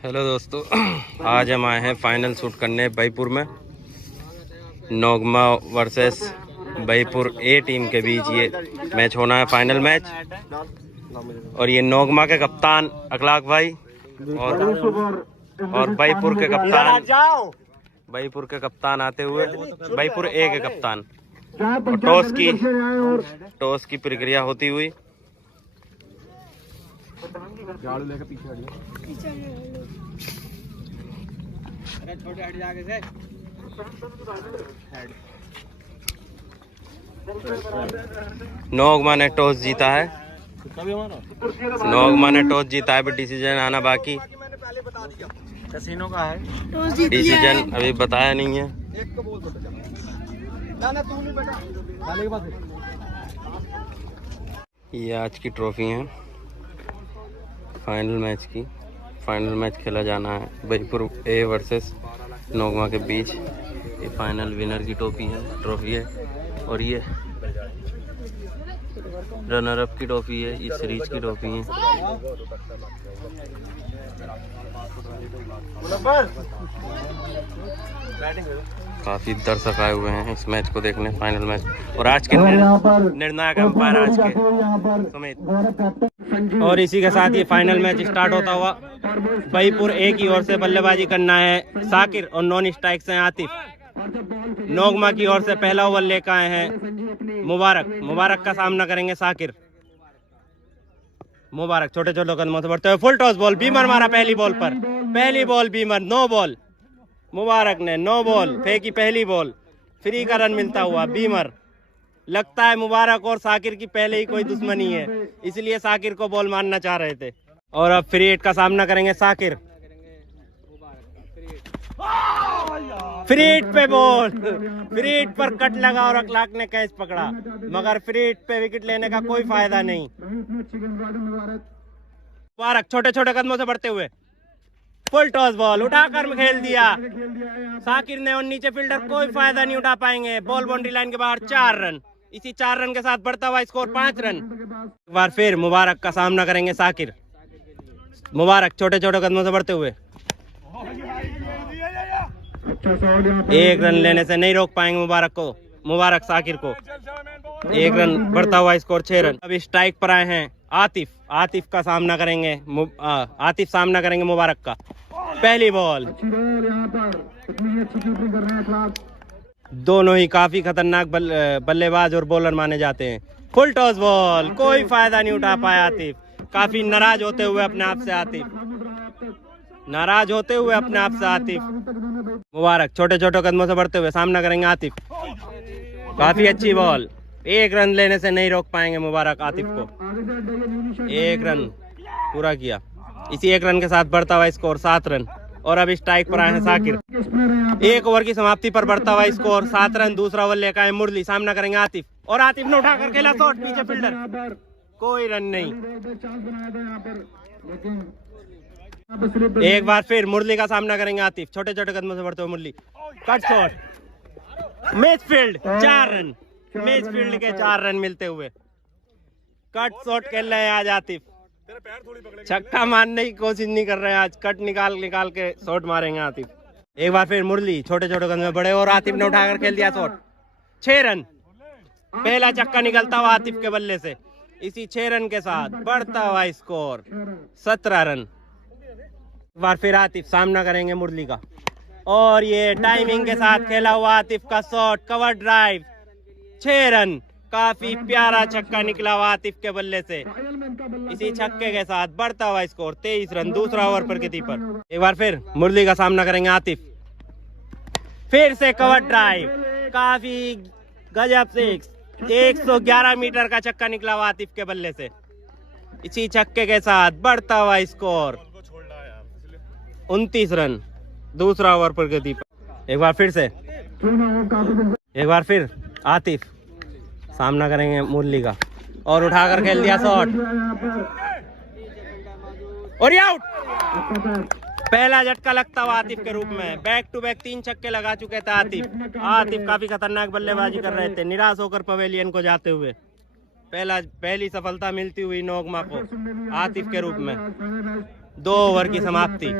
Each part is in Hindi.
हेलो दोस्तों, आज हम आए हैं फाइनल शूट करने भाईपुर में। नोगमा वर्सेस भाईपुर ए टीम के बीच ये मैच होना है, फाइनल मैच। और ये नोगमा के कप्तान अखलाक भाई और भाईपुर के कप्तान आते हुए भाईपुर ए के कप्तान। और टॉस की प्रक्रिया होती हुई नोगमा ने टॉस जीता है। नोगमा ने टॉस जीता है, डिसीजन आना बाकी। कैसीनो का है डिसीजन अभी बताया नहीं है। ये आज की ट्रॉफी है फाइनल मैच की। फाइनल मैच खेला जाना है भाईपुर ए वर्सेस नोगमा के बीच। ये फाइनल विनर की ट्रॉफी है और ये रनर अप की ट्रॉफी है। ये सीरीज की ट्रॉफी है। काफी दर्शक आए हुए हैं इस मैच को देखने, फाइनल मैच। और आज के निर्णायक अंपायर आज के समेत। और इसी के साथ ये फाइनल मैच स्टार्ट होता हुआ। भाईपुर ए की ओर से बल्लेबाजी करना है साकिर और नॉन स्ट्राइक से आतिफ। नोगमा की ओर से पहला ओवर लेकर आए हैं मुबारक का सामना करेंगे साकिर। मुबारक छोटे छोटे कदमों से बढ़ते हुए फुल टॉस बॉल, बीमर मारा पहली बॉल पर। पहली बॉल बीमर, नो बॉल। मुबारक ने नो बॉल फेंकी पहली बॉल। फ्री का रन मिलता हुआ बीमर। लगता है मुबारक और साकिर की पहले ही कोई दुश्मनी है, इसलिए साकिर को बॉल मारना चाह रहे थे। और अब फ्री हिट का सामना करेंगे साकिर। फ्री हिट पे बॉल, फ्री हिट पर कट लगा और अखलाक ने कैच पकड़ा, मगर फ्री हिट पे विकेट लेने का कोई फायदा नहीं। मुबारक छोटे छोटे कदमों से बढ़ते हुए फुल टॉस बॉल उठाकर खेल दिया साकिर ने। और नीचे फील्डर कोई फायदा नहीं उठा पाएंगे। बॉल बाउंड्री लाइन के बाहर 4 रन। इसी 4 रन के साथ बढ़ता हुआ स्कोर 5 रन। एक बार फिर मुबारक का सामना करेंगे साकिर। मुबारक छोटे छोटे कदमों से बढ़ते हुए 1 रन लेने से नहीं रोक पाएंगे मुबारक साकिर को। 1 रन बढ़ता हुआ स्कोर 6 रन। अब स्ट्राइक पर आए हैं आतिफ का सामना करेंगे आतिफ सामना करेंगे मुबारक का। पहली बॉल, दोनों ही काफी खतरनाक बल्लेबाज और बॉलर माने जाते हैं। फुल टॉस बॉल, कोई फायदा नहीं उठा पाया आतिफ। काफी नाराज होते हुए अपने आप से आतिफ मुबारक छोटे छोटे कदमों से बढ़ते हुए सामना करेंगे आतिफ। काफी अच्छी बॉल, 1 रन लेने से नहीं रोक पाएंगे मुबारक आतिफ को। 1 रन पूरा किया। इसी 1 रन के साथ बढ़ता हुआ स्कोर 7 रन। और अब स्ट्राइक पर आए हैं साकिर। 1 ओवर की समाप्ति पर बढ़ता हुआ स्कोर 7 रन। दूसरा ओवर लेकर आए मुरली, सामना करेंगे आतिफ। और आतिफ ने उठाकर खेला शॉट, पीछे फील्डर, कोई रन नहीं। एक बार फिर मुरली का सामना करेंगे आतिफ। छोटे छोटे कदमों से बढ़ते हुए Murali, cut shot, match field 4 run. Match field के 4 रन मिलते हुए कट शॉट खेल रहे हैं आज आतिफ। छक्का मारने की कोशिश नहीं कर रहे हैं आज, कट निकाल के शॉट मारेंगे आतिफ। एक बार फिर मुरली छोटे छोटे कदम में बढ़े और आतिफ ने उठाकर खेल दिया शॉट। 6 रन। पहला छक्का निकलता हुआ आतिफ के बल्ले से। इसी 6 रन के साथ बढ़ता हुआ स्कोर 17 रन। एक बार फिर आतिफ सामना करेंगे मुरली का। और ये टाइमिंग के साथ खेला हुआ आतिफ का शॉट, कवर ड्राइव, 6 रन। काफी प्यारा छक्का निकला हुआ आतिफ के बल्ले से। इसी छक्के के साथ बढ़ता हुआ स्कोर 23 रन। दूसरा ओवर प्रगति पर। एक बार फिर मुरली का सामना करेंगे आतिफ। फिर से कवर ड्राइव, काफी गजब से 111 मीटर का छक्का निकला हुआ आतिफ के बल्ले से। इसी छक्के के साथ बढ़ता हुआ स्कोर 29 रन। दूसरा ओवर प्रगति पर। एक बार फिर आतिफ सामना करेंगे मुरली का और उठाकर खेल दिया शॉट और आउट। पहला झटका लगता हुआ आतिफ के रूप में। बैक टू बैक 3 छक्के लगा चुके थे आतिफ काफी खतरनाक बल्लेबाजी कर रहे थे, निराश होकर पवेलियन को जाते हुए। पहली सफलता मिलती हुई नोगमा को आतिफ के रूप में। 2 ओवर की समाप्ति।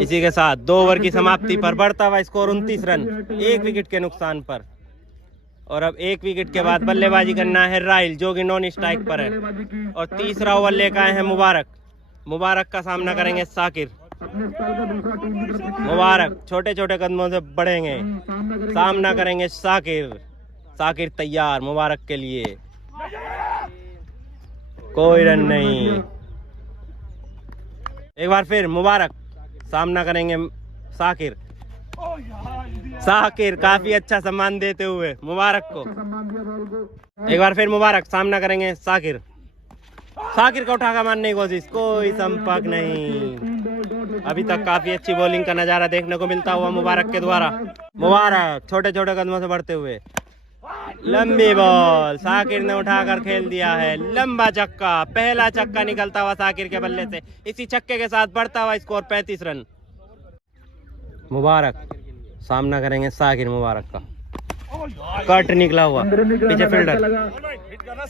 इसी के साथ 2 ओवर की समाप्ति पर बढ़ता हुआ स्कोर 29 रन, 1 विकेट के नुकसान पर। और अब 1 विकेट के बाद बल्लेबाजी करना है राहिल, जो कि नॉन स्ट्राइक पर है। और तीसरा ओवर लेकर आए हैं मुबारक। मुबारक का सामना करेंगे साकिर। मुबारक छोटे छोटे कदमों से बढ़ेंगे, सामना करेंगे साकिर। साकिर तैयार मुबारक के लिए, कोई रन नहीं। एक बार फिर मुबारक सामना करेंगे साकिर। साकिर काफी अच्छा सम्मान देते हुए मुबारक को। एक बार फिर मुबारक सामना करेंगे साकिर। साकिर को उठाकर मारने की कोशिश, कोई संपर्क नहीं। अभी तक काफी अच्छी बॉलिंग का नजारा देखने को मिलता हुआ मुबारक के द्वारा। मुबारक छोटे छोटे कदमों से बढ़ते हुए, लंबी बॉल साकिर ने उठाकर खेल दिया है। लंबा छक्का, पहला छक्का निकलता हुआ साकिर के बल्ले से। इसी छक्के के साथ बढ़ता हुआ स्कोर 35 रन। मुबारक सामना करेंगे साकिर। मुबारक का कट निकला हुआ, पीछे फील्डर,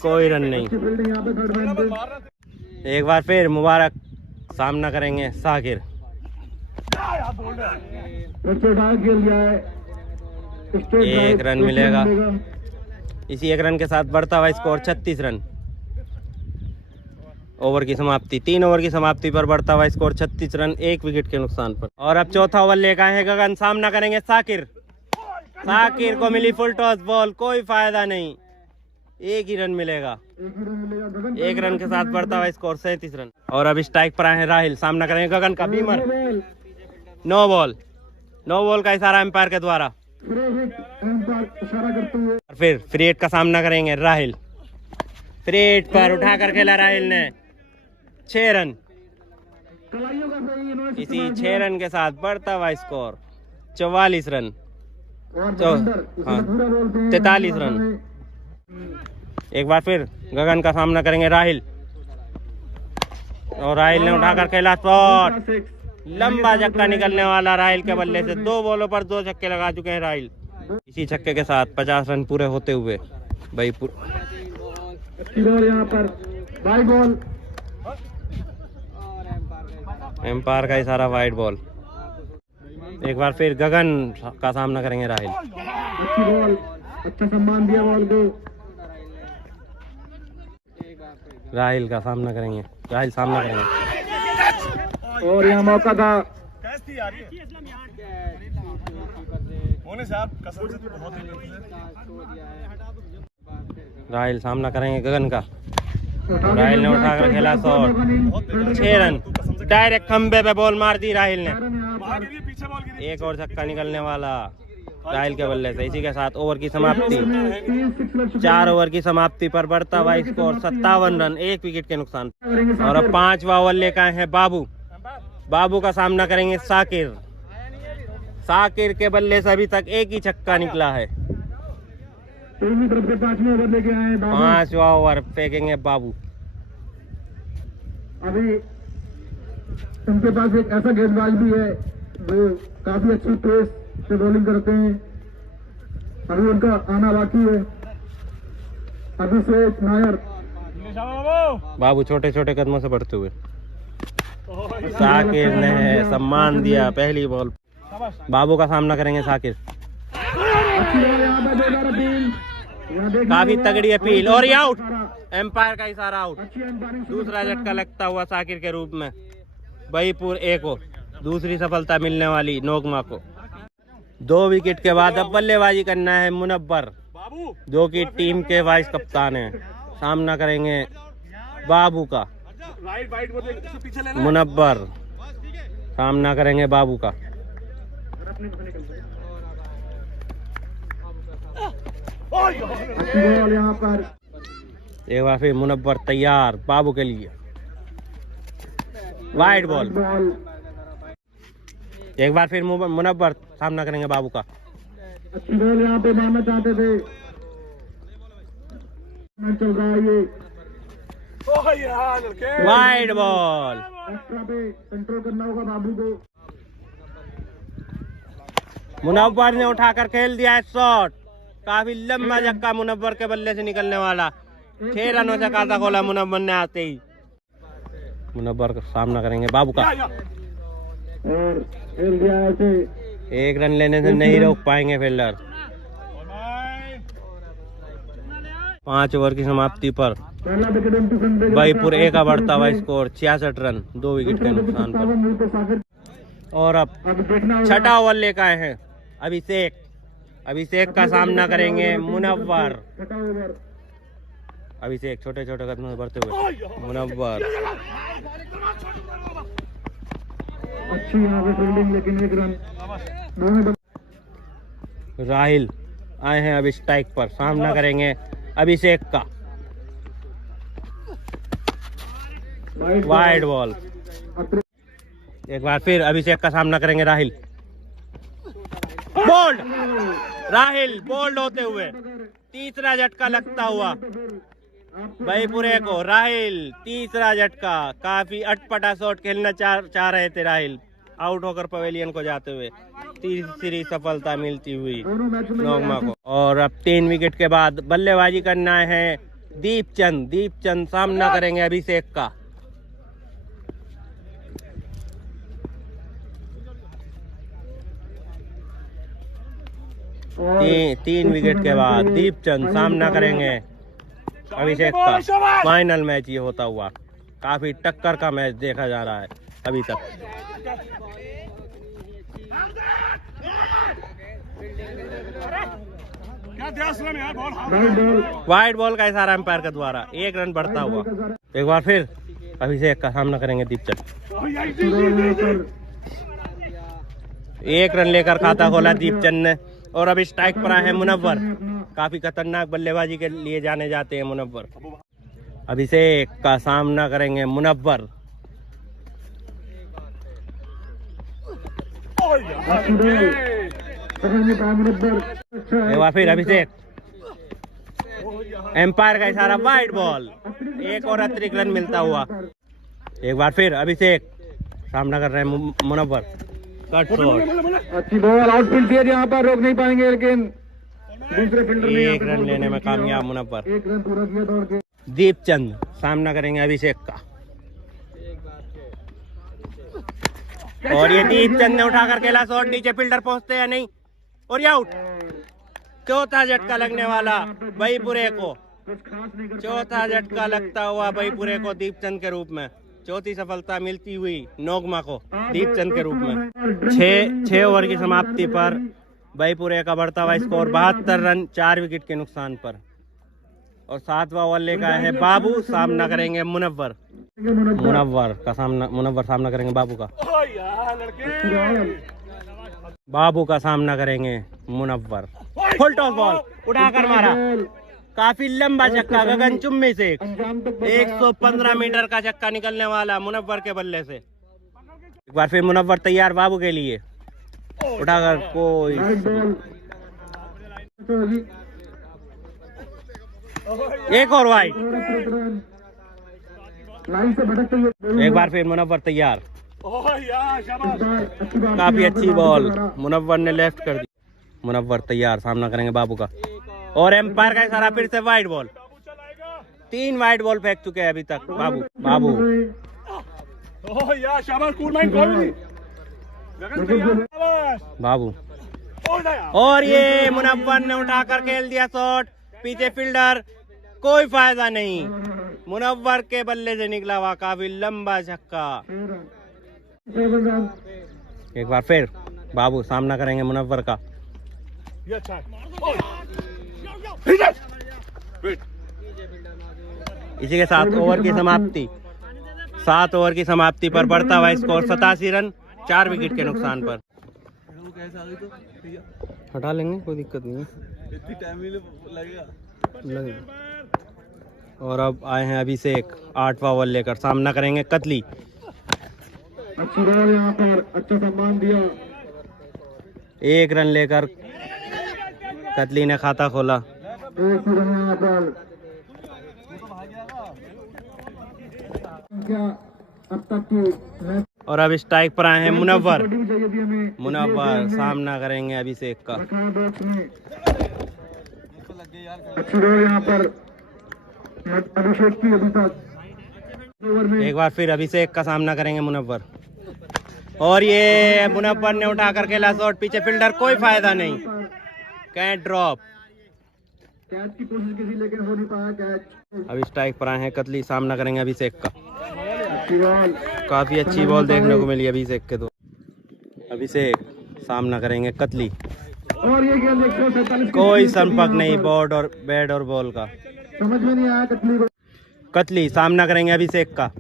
कोई रन नहीं। एक बार फिर मुबारक सामना करेंगे साकिर। 1 रन मिलेगा। इसी 1 रन के साथ बढ़ता हुआ स्कोर 36 रन। ओवर की समाप्ति, 3 ओवर की समाप्ति पर बढ़ता हुआ स्कोर 36 रन, 1 विकेट के नुकसान पर। और अब चौथा ओवर लेकर आए हैं गगन, सामना करेंगे साकिर। साकिर को मिली फुल टॉस बॉल, कोई फायदा नहीं, 1 ही रन मिलेगा। 1 रन के साथ बढ़ता हुआ स्कोर 37 रन। और अब स्ट्राइक पर आए हैं राहिल, सामना करेंगे गगन का। Beamer, no ball. No ball का इशारा एम्पायर के द्वारा। फिर फ्री हिट का सामना करेंगे राहिल। फ्री हिट पर उठाकर खेला राहिल ने, 6 रन। इसी 6 रन के साथ बढ़ता हुआ स्कोर 44 रन, 43 रन। एक बार फिर गगन का सामना करेंगे राहिल। और राहिल ने उठाकर खेला शॉट, लंबा छक्का निकलने वाला राहिल के बल्ले से। 2 बॉलों पर 2 छक्के लगा चुके हैं राहिल। इसी छक्के के साथ 50 रन पूरे होते हुए भाई यहाँ पर बॉल, एम्पायर का इशारा वाइड बॉल। एक बार फिर गगन का सामना करेंगे राहिल। अच्छी बॉल, अच्छा सम्मान दिया बॉल को। राहिल का सामना करेंगे, राहिल सामना करेंगे। और यहाँ मौका था, राहिल सामना करेंगे गगन का। राहिल ने उठाकर खेला शॉट, 6 रन। डायरेक्ट खंबे पे बॉल मार दी राहिल ने। 1 और छक्का निकलने वाला राहिल के बल्ले से। इसी के साथ ओवर की समाप्ति, 4 ओवर की समाप्ति पर बढ़ता हुआ स्कोर 57 रन, 1 विकेट के नुकसान। और अब 5वां ओवर लेकर आए हैं बाबू। बाबू का सामना करेंगे साकिर। साकिर के बल्ले से अभी तक 1 ही छक्का निकला है। 5वां ओवर फेंकेंगे बाबू। अभी उनके पास एक ऐसा गेंदबाज भी है जो काफी अच्छी पेस से बॉलिंग करते हैं। अभी उनका आना बाकी है। अभिषेक नायर। बाबू छोटे छोटे कदमों से बढ़ते हुए, साकिर ने सम्मान दिया पहली बॉल। बाबू का सामना करेंगे साकिर। काफी तगड़ी अपील और ये आउट, एम्पायर का इशारा आउट। दूसरा झटका लगता हुआ साकिर के रूप में बहीपुर ए को दूसरी सफलता मिलने वाली नोगमा को। 2 विकेट के बाद अब बल्लेबाजी करना है मुनव्वर, जो कि टीम के वाइस कप्तान है। सामना करेंगे बाबू का। मुनव्वर सामना करेंगे बाबू का। यहाँ पर एक बार फिर मुनव्वर तैयार बाबू के लिए। Wide ball. एक बार फिर मुनव्वर सामना करेंगे बाबू का। अच्छी बॉल यहाँ पे मारना चाहते थे, चल रहा है ये वाइड बॉल। एक्स्ट्रा पे कंट्रोल करना होगा बाबू को। मुनव्वर ने उठाकर खेल दिया है शॉट, काफी लंबा छक्का मुनव्वर के बल्ले से निकलने वाला। 6 रनों से खाता खोला मुनव्वर ने आते ही। मुनव्वर का सामना करेंगे बाबू का। और खेल दिया ऐसे 1 रन लेने से नहीं रोक पाएंगे फील्डर। 5 ओवर की समाप्ति पर पहला विकेट उनकी संदेश भाईपुर ए का बढ़ता हुआ स्कोर 66 रन 2 विकेट के नुकसान पर। और अब अब देखना होगा। छठा ओवर लेकर आए हैं अभिषेक। अभिषेक का सामना करेंगे मुनव्वर। छठा ओवर अभिषेक छोटे छोटे कदमों से बढ़ते हुए मुनव्वर। अच्छी यहाँ पे फील्डिंग, लेकिन 1 रन दोनों राहिल आए हैं अब स्ट्राइक पर, सामना करेंगे अभिषेक का। Wide ball. एक बार फिर अभिषेक का सामना करेंगे राहिल। बोल्ड। राहिल बोल्ड होते हुए तीसरा झटका लगता हुआ भाईपुरे को। राहिल तीसरा झटका। काफी अटपटा शॉट खेलना चाह रहे थे राहिल, आउट होकर पवेलियन को जाते हुए तीसरी सफलता मिलती हुई नोगमा को। और अब 3 विकेट के बाद बल्लेबाजी करना है दीपचंद। दीपचंद सामना करेंगे अभिषेक का। तीन विकेट के बाद दीपचंद सामना करेंगे अभिषेक का। फाइनल मैच ये होता हुआ। काफी टक्कर का मैच देखा जा रहा है अभी तक। वाइड बॉल का इशारा एम्पायर के द्वारा 1 रन बढ़ता हुआ। एक बार फिर अभिषेक का सामना करेंगे दीपचंद। 1 रन लेकर खाता खोला दीपचंद ने। और अब स्ट्राइक पर आए हैं मुनव्वर। काफी खतरनाक बल्लेबाजी के लिए जाने जाते हैं मुनव्वर। अभिषेक का सामना करेंगे मुनव्वर। एक बार फिर अभिषेक। एम्पायर का इशारा वाइड बॉल। 1 और अतिरिक्त रन मिलता हुआ। एक बार फिर अभिषेक सामना कर रहे हैं मुनव्वर। Cut shot. अच्छी बॉल, आउटफील्ड दिया, यहाँ पर रोक नहीं पाएंगे, लेकिन दूसरे फील्डर ने 1 रन लेने में कामयाब मुनव्वर। 1 रन पूरा किया दौड़ के। दीपचंद सामना करेंगे अभिषेक का। और ये दीपचंद ने उठाकर खेला शॉट, नीचे फील्डर पहुंचते या नहीं, और ये आउट। चौथा झटका लगने वाला भाईपुरे को। चौथा झटका लगता हुआ भाईपुरे को दीपचंद के रूप में। चौथी सफलता मिलती हुई नोगमा को दीपचंद के रूप में। 6 ओवर की समाप्ति पर भाईपुरे का बढ़ता हुआ स्कोर 72 रन 4 विकेट के नुकसान पर। और 7वां ओवर लेकर आए हैं बाबू। सामना करेंगे मुनव्वर। मुनव्वर सामना करेंगे बाबू का। बाबू का सामना करेंगे मुनव्वर। फुल टॉस बॉल उठाकर मारा। काफी लंबा छक्का गगनचुम्बी से 115 मीटर का छक्का निकलने वाला मुनव्वर के बल्ले से। एक बार फिर मुनव्वर तैयार बाबू के लिए। उठाकर कोई एक और वाइड। एक बार फिर मुनव्वर तैयार। काफी अच्छी बॉल मुनव्वर ने लेफ्ट कर दी। मुनव्वर तैयार सामना करेंगे बाबू का। और एम्पायर का इशारा फिर से वाइड बॉल। 3 वाइड बॉल फेंक चुके हैं अभी तक बाबू। बाबू और ये मुनव्वर ने उठाकर खेल दिया शॉट। पीछे फील्डर, कोई फायदा नहीं। मुनव्वर के बल्ले से निकला हुआ काफी लंबा छक्का। एक बार फिर बाबू सामना करेंगे मुनव्वर का। इसी के साथ ओवर की समाप्ति। 7 ओवर की समाप्ति पर बढ़ता हुआ स्कोर 87 रन 4 विकेट के नुकसान पर। हटा लेंगे, कोई दिक्कत नहीं है। और अब आए हैं अभिषेक 8वां ओवर लेकर। सामना करेंगे कतली। अच्छी बॉल, यहाँ पर अच्छा सम्मान दिया। 1 रन लेकर कतली ने खाता खोला। और अब स्ट्राइक पर आए हैं मुनव्वर। मुनव्वर सामना करेंगे अभिषेक का। अच्छी बॉल यहाँ पर अभिषेक की। अभी तक एक बार फिर अभिषेक का सामना करेंगे मुनव्वर। और ये मुनव्वर ने उठा कर खेला शॉट, पीछे फील्डर, कोई फायदा नहीं, कैच ड्रॉप। कैच की कोशिश की थी लेकिन हो नहीं पाया कैच। अभी स्ट्राइक पर आए हैं कतली, सामना करेंगे अभिषेक का। अच्छी बॉल, काफी अच्छी बॉल देखने को मिली अभिषेक के। तो अभिषेक सामना करेंगे कतली। और ये गेंद 147 कोई संपर्क नहीं बोर्ड और बैट और बॉल का। समझ में नहीं आया कतली को। कतली सामना करेंगे अभिषेक का।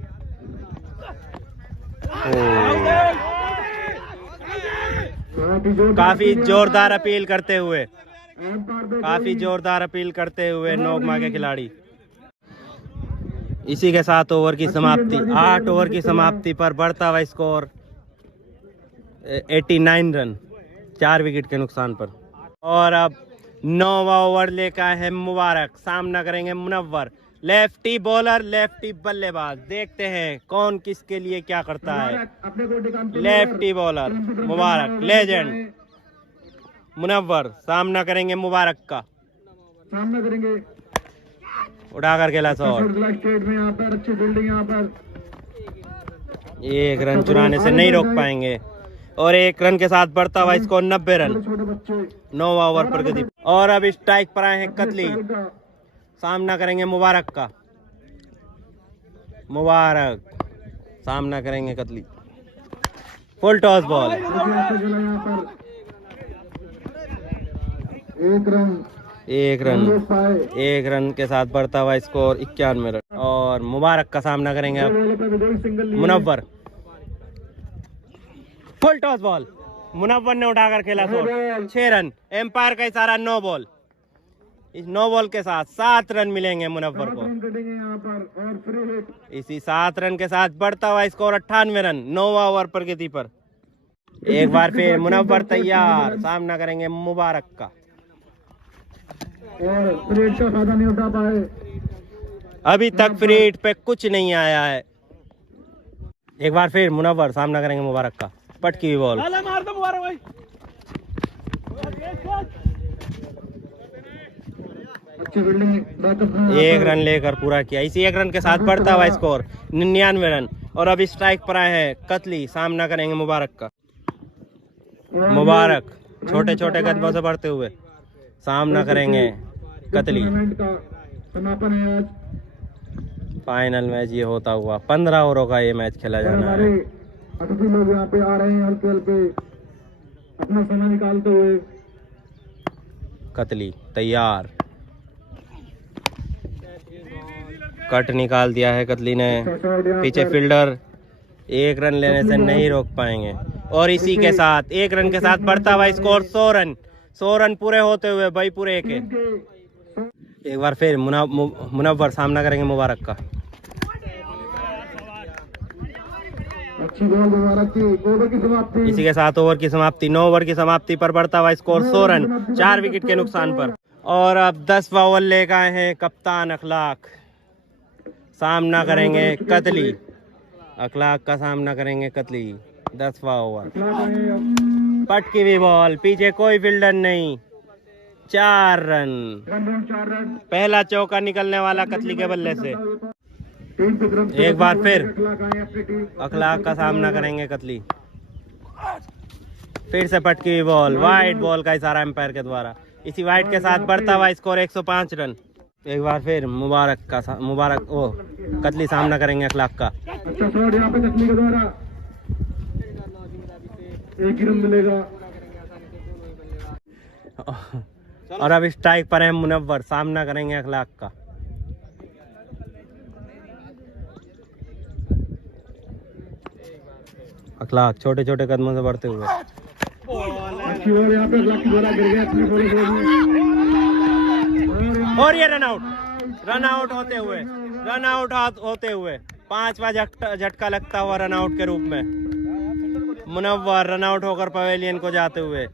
काफी जोरदार अपील करते हुए, काफी जोरदार अपील करते हुए नोगमा के खिलाड़ी। इसी के साथ ओवर की समाप्ति, 8 ओवर की समाप्ति पर बढ़ता हुआ स्कोर 89 रन, 4 विकेट के नुकसान पर। और अब 9वां ओवर लेकर आए हैं मुबारक, सामना करेंगे मुनव्वर। लेफ्टी बॉलर, लेफ्टी बल्लेबाज, देखते हैं कौन किसके लिए क्या करता है। लेफ्टी बॉलर मुबारक, लेजेंड मुनव्वर सामना करेंगे मुबारक का। सामना करेंगे, उठा कर खेला शॉट, स्टेट में यहाँ पर अच्छी फील्डिंग, यहाँ पर 1 रन चुराने से नहीं रोक पाएंगे। और 1 रन के साथ बढ़ता हुआ स्कोर 90 रन, छोटे बच्चे। 9वां ओवर प्रगति। और अब स्ट्राइक पर आए हैं कतली, सामना करेंगे मुबारक का। मुबारक सामना करेंगे कतली, फुल टॉस बॉल, यहाँ पर 1 रन, 1 रन, 1 रन के साथ बढ़ता हुआ स्कोर 91 रन। और मुबारक का सामना करेंगे अब Munawar. Full toss ball, Munawar ने उठाकर खेला शॉट, 6 रन, एम्पायर का इशारा, 9 बॉल। इस 9 बॉल के साथ 7 रन मिलेंगे मुनव्वर को। यहाँ पर और फ्री हिट। इसी 7 रन के साथ बढ़ता हुआ स्कोर 98 रन, 9वां ओवर प्रगति पर। एक बार फिर मुनव्वर तैयार, सामना करेंगे मुबारक का। और फ्री हिट का फायदा नहीं उठा पाए। अभी तक फ्री हिट पे कुछ नहीं आया है। एक बार फिर मुनव्वर सामना करेंगे मुबारक का, पटकी हुई बॉल, अच्छी फील्डिंग, 1 रन लेकर पूरा किया। इसी 1 रन के साथ बढ़ता हुआ स्कोर 99 रन। और अभी स्ट्राइक पर आए हैं कतली, सामना करेंगे मुबारक का। मुबारक छोटे छोटे कदमों से बढ़ते हुए सामना करेंगे कतली। समापन है आज। फाइनल मैच ये होता हुआ, 15 ओवरों का ये मैच खेला जाना है। अतिथि लोग यहाँ पे आ रहे हैं हल्के हल्के अपना समय निकालते हुए। कतली तैयार, कट निकाल दिया है कतली ने, पीछे फील्डर 1 रन लेने से नहीं रोक पाएंगे। और इसी के साथ 1 रन के साथ बढ़ता हुआ स्कोर 100 रन, 100 रन पूरे होते हुए भाई पूरे के। एक बार फिर मुनव्वर सामना करेंगे मुबारक का। अच्छी बॉल मुबारक की, ओवर की समाप्ति। इसी के साथ ओवर की समाप्ति, 9 ओवर की समाप्ति पर बढ़ता हुआ स्कोर 100 रन, 4 विकेट के नुकसान पर। और अब 10वां ओवर लेकर आए हैं कप्तान अखलाक, सामना करेंगे कतली। अखलाक का सामना करेंगे कतली, 10वां ओवर। पटकी हुई बॉल, पीछे कोई फील्डर नहीं, 4 रन। पहला चौका निकलने वाला कतली के बल्ले से। एक बार फिर अखलाक का सामना करेंगे कतली, फिर से पटकी हुई बॉल, वाइड बॉल का इशारा एम्पायर के द्वारा। इसी वाइड के साथ बढ़ता हुआ स्कोर 105 रन। एक बार फिर कतली सामना करेंगे अखलाक का। अच्छा शॉट यहाँ पे कतली के द्वारा, 1 ही रन मिलेगा। और अब स्ट्राइक पर है मुनव्वर, सामना करेंगे अखलाक का। अखलाक छोटे छोटे कदमों से बढ़ते हुए, अच्छी बॉल यहाँ पे अखलाक की द्वारा गिर गया अपनी बॉलिंग में। और ये रन आउट होते हुए 5वां झटका लगता हुआ रन आउट के रूप में मुनव्वर रन आउट होकर पवेलियन को जाते हुए।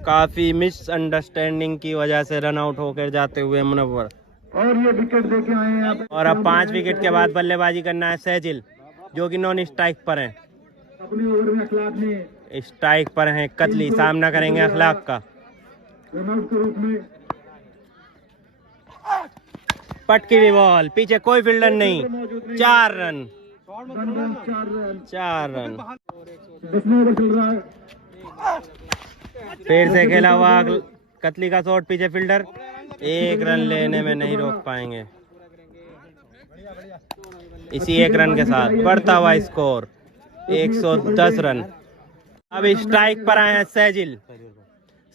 काफी मिसअंडरस्टैंडिंग की वजह से रन आउट होकर जाते हुए मुनव्वर। और ये विकेट देके आए हैं यहाँ पे। और अब 5 विकेट के बाद बल्लेबाजी करना है सहजिल, जो कि नॉन स्ट्राइक पर हैं। अपनी ओवर में अखलाक ने स्ट्राइक पर हैं कतली, सामना करेंगे अखलाक का। रन आउट के रूप में पटकी हुई बॉल, पीछे कोई फील्डर नहीं, 4 रन। Run 4 run. 4 रन। 10वां ओवर चल रहा है। फिर से खेला हुआ कतली का शॉट, पीछे फील्डर 1 रन लेने में नहीं रोक पाएंगे। इसी 1 रन के साथ बढ़ता हुआ स्कोर 110 रन। अब स्ट्राइक पर आए हैं सहजिल।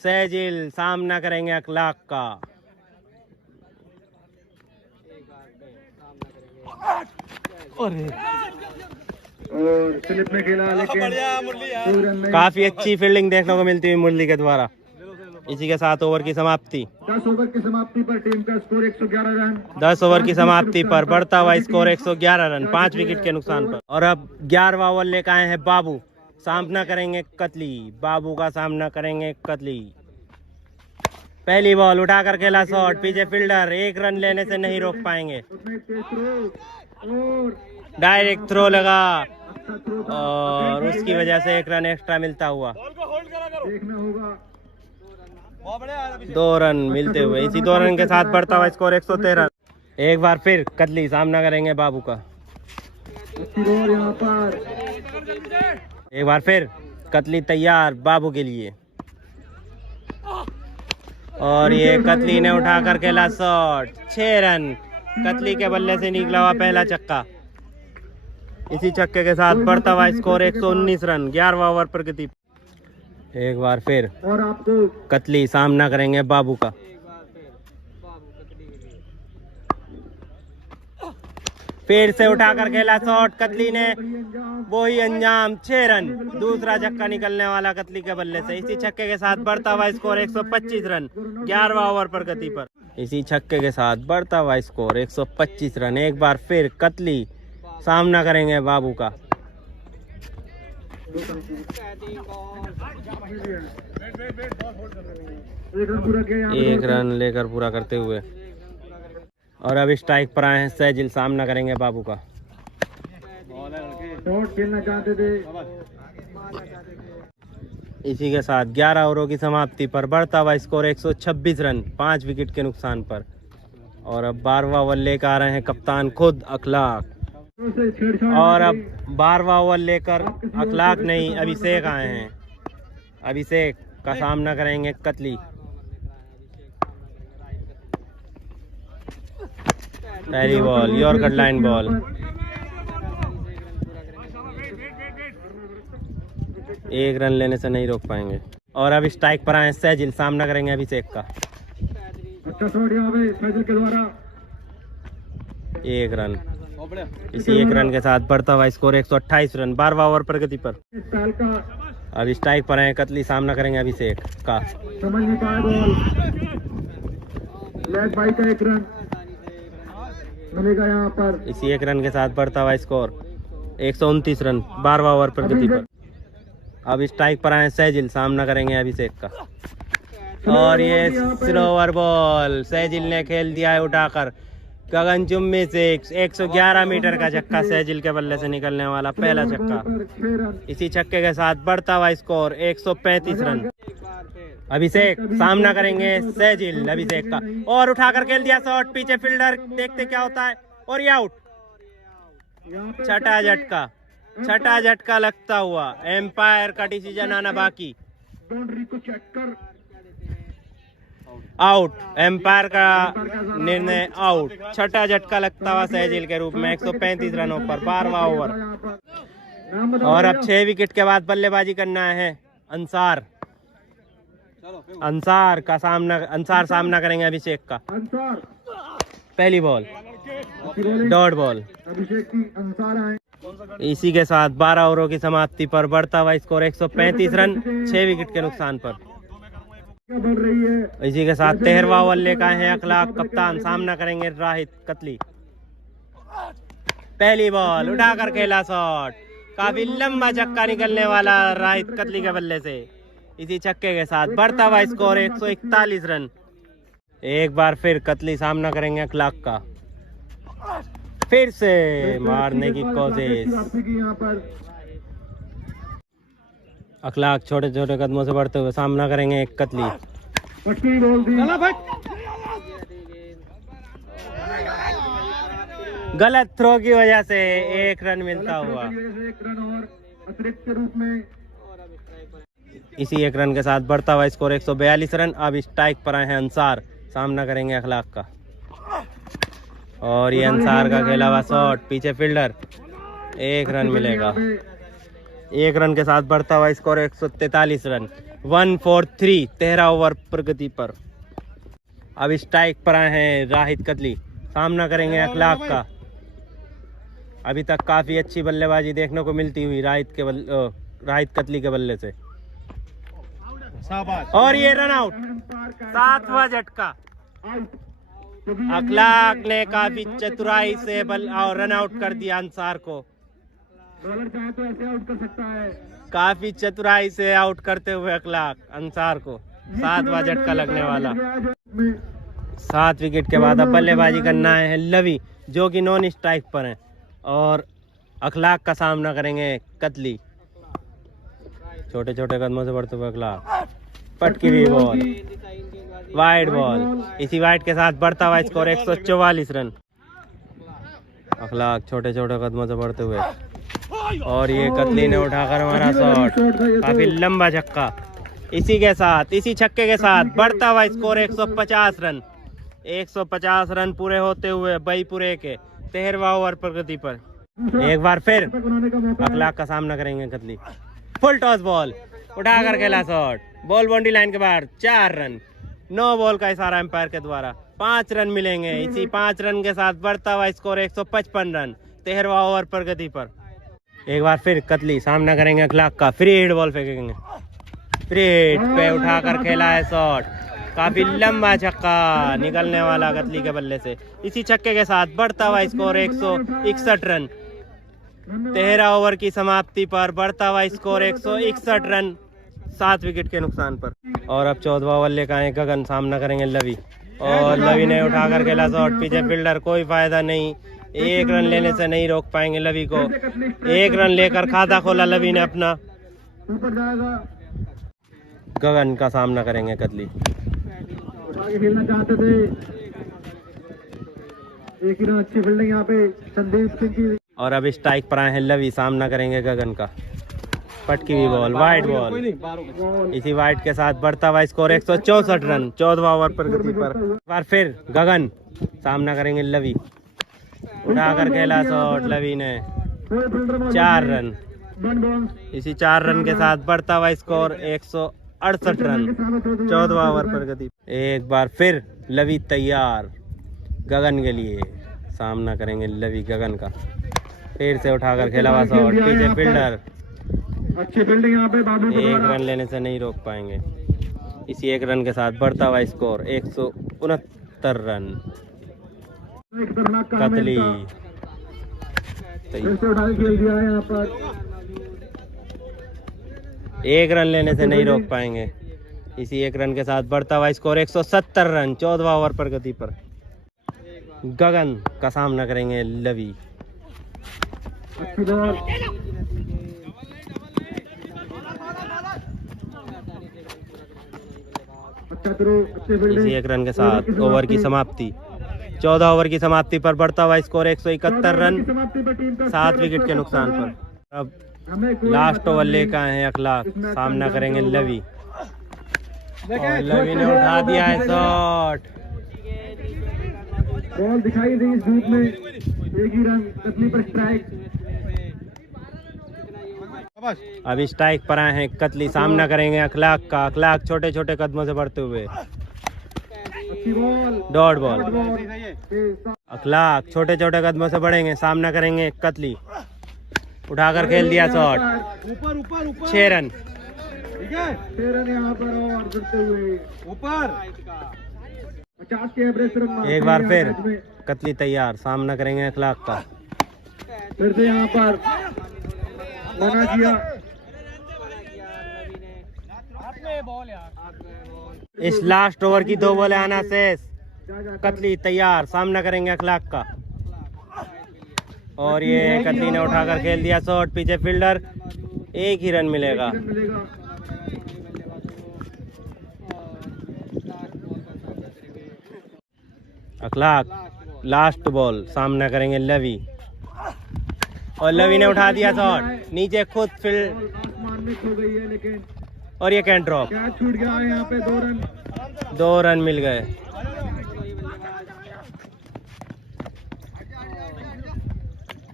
सहजिल सामना करेंगे अखलाक का। और स्लिप में खेला, लेकिन 2 रन में। काफी अच्छी फील्डिंग देखने को मिलती है मुरली के द्वारा। इसी के साथ ओवर की समाप्ति। 10 ओवर की समाप्ति पर टीम का स्कोर 111 रन। 10 ओवर की समाप्ति पर बढ़ता हुआ स्कोर 111 रन, 5 विकेट के नुकसान पर। और अब 11वां ओवर लेकर आए हैं बाबू। सामना करेंगे कतली। बाबू का सामना करेंगे कतली। पहली बॉल उठाकर खेला शॉट, पीछे फील्डर 1 रन लेने से नहीं रोक पाएंगे। डायरेक्ट थ्रो लगा और उसकी वजह से 1 रन एक्स्ट्रा मिलता हुआ। देखना होगा 2 रन मिलते हुए। इसी 2 रन के साथ बढ़ता हुआ स्कोर 113। एक बार फिर कतली सामना करेंगे बाबू का। यहाँ पर एक बार फिर कतली तैयार बाबू के लिए। और ये कतली ने उठा कर खेला शॉट, 6 रन। कतली के बल्ले से निकला हुआ पहला छक्का। इसी छक्के के साथ बढ़ता हुआ स्कोर 119 रन। 11वां ओवर प्रगति। एक बार फिर और आपको कतली सामना करेंगे बाबू का। फिर से उठाकर खेला शॉट, कतली ने वही अंजाम, 6 रन। दूसरा छक्का निकलने वाला कतली के बल्ले से। इसी छक्के के साथ बढ़ता हुआ स्कोर 125 रन। 11वां ओवर प्रगति पर। इसी छक्के के साथ बढ़ता हुआ स्कोर 125 रन। एक बार फिर कतली सामना करेंगे बाबू का। एक रन लेकर पूरा करते हुए। और अब स्ट्राइक पर आए हैं सहजिल। सामना करेंगे बाबू का। शॉट खेलना चाहते थे। इसी के साथ 11 ओवरों की समाप्ति पर बढ़ता हुआ स्कोर 126 रन, 5 विकेट के नुकसान पर। और अब 12वां ओवर लेकर आ रहे हैं कप्तान खुद अखलाक। और अब 12वां ओवर लेकर अखलाक नहीं, अभिषेक आए हैं। अभिषेक का सामना करेंगे कतली। पहली बॉल यॉर्कर लाइन बॉल। एक रन लेने से नहीं रोक पाएंगे। और अब स्ट्राइक पर आए सहजिल। सामना करेंगे अभिषेक का। अच्छा शॉट यहाँ पे फैजल के द्वारा। 1 रन। इसी 1 रन के साथ बढ़ता हुआ स्कोर 128 रन। 12वां ओवर प्रगति पर। इस साल का अब स्ट्राइक पर आए कतली। सामना करेंगे अभिषेक का। समझ नहीं पाया बॉल। लेग बाई का 1 रन मिलेगा यहाँ पर। इसी 1 रन के साथ बढ़ता हुआ स्कोर 129 रन। 12वां ओवर प्रगति पर। अब स्ट्राइक पर आए सहजिल। सामना करेंगे अभिषेक का। और ये स्लोवर बॉल सहजिल ने खेल दिया है उठाकर। गगनचुम्बी से 111 मीटर का छक्का सहजिल के बल्ले से निकलने वाला पहला छक्का। इसी छक्के के साथ बढ़ता हुआ स्कोर 135 रन। अभिषेक सामना करेंगे सहजिल अभिषेक का। और उठाकर खेल दिया शॉट, पीछे फील्डर देखते क्या होता है। और ये आउट। छठा झटका, छठा झटका लगता हुआ। एम्पायर का डिसीजन आना बाकी। बाउंड्री को चेक कर। आउट। एम्पायर का निर्णय आउट। छठा झटका लगता हुआ सहजिल के रूप में 135 रनों पर। 12वां ओवर। और अब 6 विकेट के बाद बल्लेबाजी करना है अंसार। अंसार सामना करेंगे अभिषेक का। पहली बॉल डॉट बॉल। अभिषेक की अंसार आए। इसी के साथ 12 ओवरों की समाप्ति पर बढ़ता हुआ स्कोर 135 रन, 6 विकेट के नुकसान पर। बढ़ रही है। इसी के साथ 13वां ओवर लेकर आए हैं अखलाक कप्तान। सामना करेंगे राहित कतली। पहली बॉल उठाकर खेला शॉट, काफी लंबा छक्का निकलने वाला राहित कतली के बल्ले से। इसी छक्के के साथ बढ़ता हुआ स्कोर 141 रन। एक बार फिर कतली सामना करेंगे अखलाक का। फिर से मारने की कोशिश। अखलाक छोटे छोटे कदमों से बढ़ते हुए सामना करेंगे एक कतली। गलत थ्रो की वजह से 1 रन मिलता हुआ। एक रन और अतिरिक्त के रूप में। इसी 1 रन के साथ बढ़ता हुआ स्कोर 142 रन। अब स्ट्राइक पर आए हैं अंसार, सामना करेंगे अखलाक का। और ये अंसार का खेला हुआ शॉट, पीछे फील्डर, 1 रन मिलेगा। 1 रन के साथ बढ़ता हुआ स्कोर 143 रन। 143, 13 ओवर प्रगति पर। अब स्ट्राइक पर आए हैं राहिद कतली, सामना करेंगे अखलाक का। अभी तक काफी अच्छी बल्लेबाजी देखने को मिलती हुई राहिद कतली के बल्ले से। और ये रन आउट, 7वां झटका। अखलाक ने काफी चतुराई से बल और रन आउट कर दिया अंसार को। बॉलर चाहे तो ऐसे आउट कर सकता है। काफी चतुराई से आउट करते हुए अखलाक अंसार को। 7वां झटका लगने वाला। 7 विकेट के बाद अब बल्लेबाजी करना है लवी, जो कि नॉन स्ट्राइक पर हैं, और अखलाक का सामना करेंगे कतली। छोटे छोटे कदमों से बढ़ते हुए अखलाक, पटकी हुई बॉल, वाइड बॉल। इसी वाइड के साथ बढ़ता हुआ स्कोर 144 रन। अखलाक छोटे छोटे कदमों से बढ़ते हुए, और ये कतली ने उठाकर मारा शॉट, काफी लंबा छक्का। इसी के साथ, इसी छक्के के साथ बढ़ता हुआ स्कोर 150 रन। 150 रन पूरे होते हुए बईपुरे के 13वां ओवर प्रगति पर। एक बार फिर अखलाक का सामना करेंगे कतली। फुल टॉस बॉल, उठाकर खेला शॉट, बॉल बाउंड्री लाइन के बाहर, 4 रन। 9 बॉल का इशारा एम्पायर के द्वारा, 5 रन मिलेंगे। इसी 5 रन के साथ बढ़ता हुआ स्कोर 155 रन, 13वां ओवर प्रगति पर। एक बार फिर कतली सामना करेंगे अखलाक का। फ्री हिट बॉल फेंकेंगे, फ्री हिट पे उठाकर खेला है शॉट, काफी लंबा छक्का निकलने वाला कतली के बल्ले से। इसी छक्के के साथ बढ़ता हुआ स्कोर 161 रन। 13 ओवर की समाप्ति पर बढ़ता हुआ स्कोर 161 रन, 7 विकेट के नुकसान पर। और अब 14वां ओवर लेकर आए गगन, सामना करेंगे लवी, और लवी ने उठाकर खेला शॉट, पीछे फील्डर, कोई फायदा नहीं। 1 रन लेने से नहीं रोक पाएंगे लवी को। 1 रन लेकर खाता खोला लवी ने अपना। ऊपर जाएगा, गगन का सामना करेंगे कतली। आगे खेलना चाहते थे, एक ही रन अच्छी फील्डिंग यहाँ पे संदीप सिंह की। और अब स्ट्राइक पर आए हैं लवी, सामना करेंगे गगन का। पटकी हुई बॉल, वाइड बॉल। इसी वाइड के साथ बढ़ता हुआ स्कोर 164 रन, 14वां ओवर प्रगति पर। एक बार फिर गगन सामना करेंगे लवी, उठाकर खेला शॉट लवी ने, 4 रन। इसी 4 रन के साथ बढ़ता हुआ स्कोर 168 रन, 14वां ओवर प्रगति। एक बार फिर लवी तैयार गगन के लिए, सामना करेंगे लवी गगन का। फिर से उठाकर खेला हुआ शॉट, पीछे फील्डर, अच्छी फील्डिंग यहाँ पे। 1 रन लेने से नहीं रोक पाएंगे। इसी 1 रन के साथ बढ़ता हुआ स्कोर 169 रन। कतली खेल दिया है यहाँ पर, 1 रन लेने से नहीं रोक पाएंगे। इसी 1 रन के साथ बढ़ता हुआ स्कोर 170 रन, 14वां ओवर प्रगति पर। गगन का सामना करेंगे लवी। अच्छी बॉल, इसी 1 रन के साथ ओवर की समाप्ति, 14 ओवर की समाप्ति पर बढ़ता हुआ स्कोर 171 रन, 7 विकेट के नुकसान पर। अब लास्ट ओवर लेकर आए हैं अखलाक, सामना करेंगे लवी, और लवी ने उठा दिया है शॉट। बॉल दिखाई दी इस धूप में, 1 ही रन, कतली पर स्ट्राइक। अभी स्ट्राइक पर आए हैं कतली, सामना करेंगे अखलाक का। अखलाक छोटे छोटे कदमों से बढ़ते हुए, डॉट बॉल। अखलाक छोटे छोटे कदमों से बढ़ेंगे, सामना करेंगे कतली, उठाकर खेल दिया शॉट, 6 रन। 6 रन यहाँ पर, और गिरते हुए ऊपर 50 के एवरेज रन। एक बार फिर कतली तैयार, सामना करेंगे अखलाक का। फिर से यहाँ पर मना किया। इस लास्ट ओवर की 2 बॉलें आना शेष। कतली तैयार, सामना करेंगे अखलाक का, और ये कतली ने उठाकर खेल दिया शॉट, पीछे फील्डर, 1 ही रन मिलेगा। अखलाक लास्ट बॉल, सामना करेंगे लवी, और लवी ने उठा दिया शॉट नीचे खुद फील्ड, आसमान में खो गई है, लेकिन और ये कैन ड्रॉप, कैच छूट गया है यहाँ पे। 2 रन 2 रन मिल गए।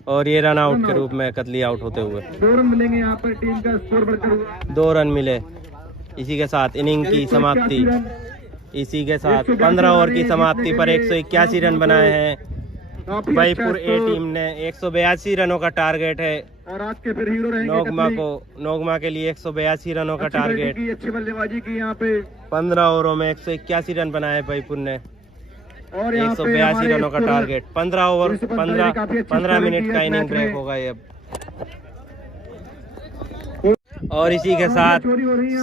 और ये रन आउट के रूप में कतली आउट होते हुए 2 रन मिलेंगे यहाँ पर, टीम का स्कोर बढ़कर हुआ 2 रन मिले। इसी के साथ इनिंग की समाप्ति, इसी के साथ 15 ओवर की समाप्ति पर 181 रन बनाए हैं। काफी भाईपुर अच्छा ए स्कोर। टीम ने 182 रनों का टारगेट है। और आज के फिर हीरो रहेंगे नोगमा के लिए 182 रनों का टारगेट। अच्छी बल्लेबाजी की यहाँ पे, 15 ओवरों में 181 रन बनाए भाईपुर ने। और यहाँ पे 182 हमारे रनों का स्कोर टारगेट। 15 ओवर, 15 मिनट का इनिंग ब्रेक होगा ये अब। और इसी के साथ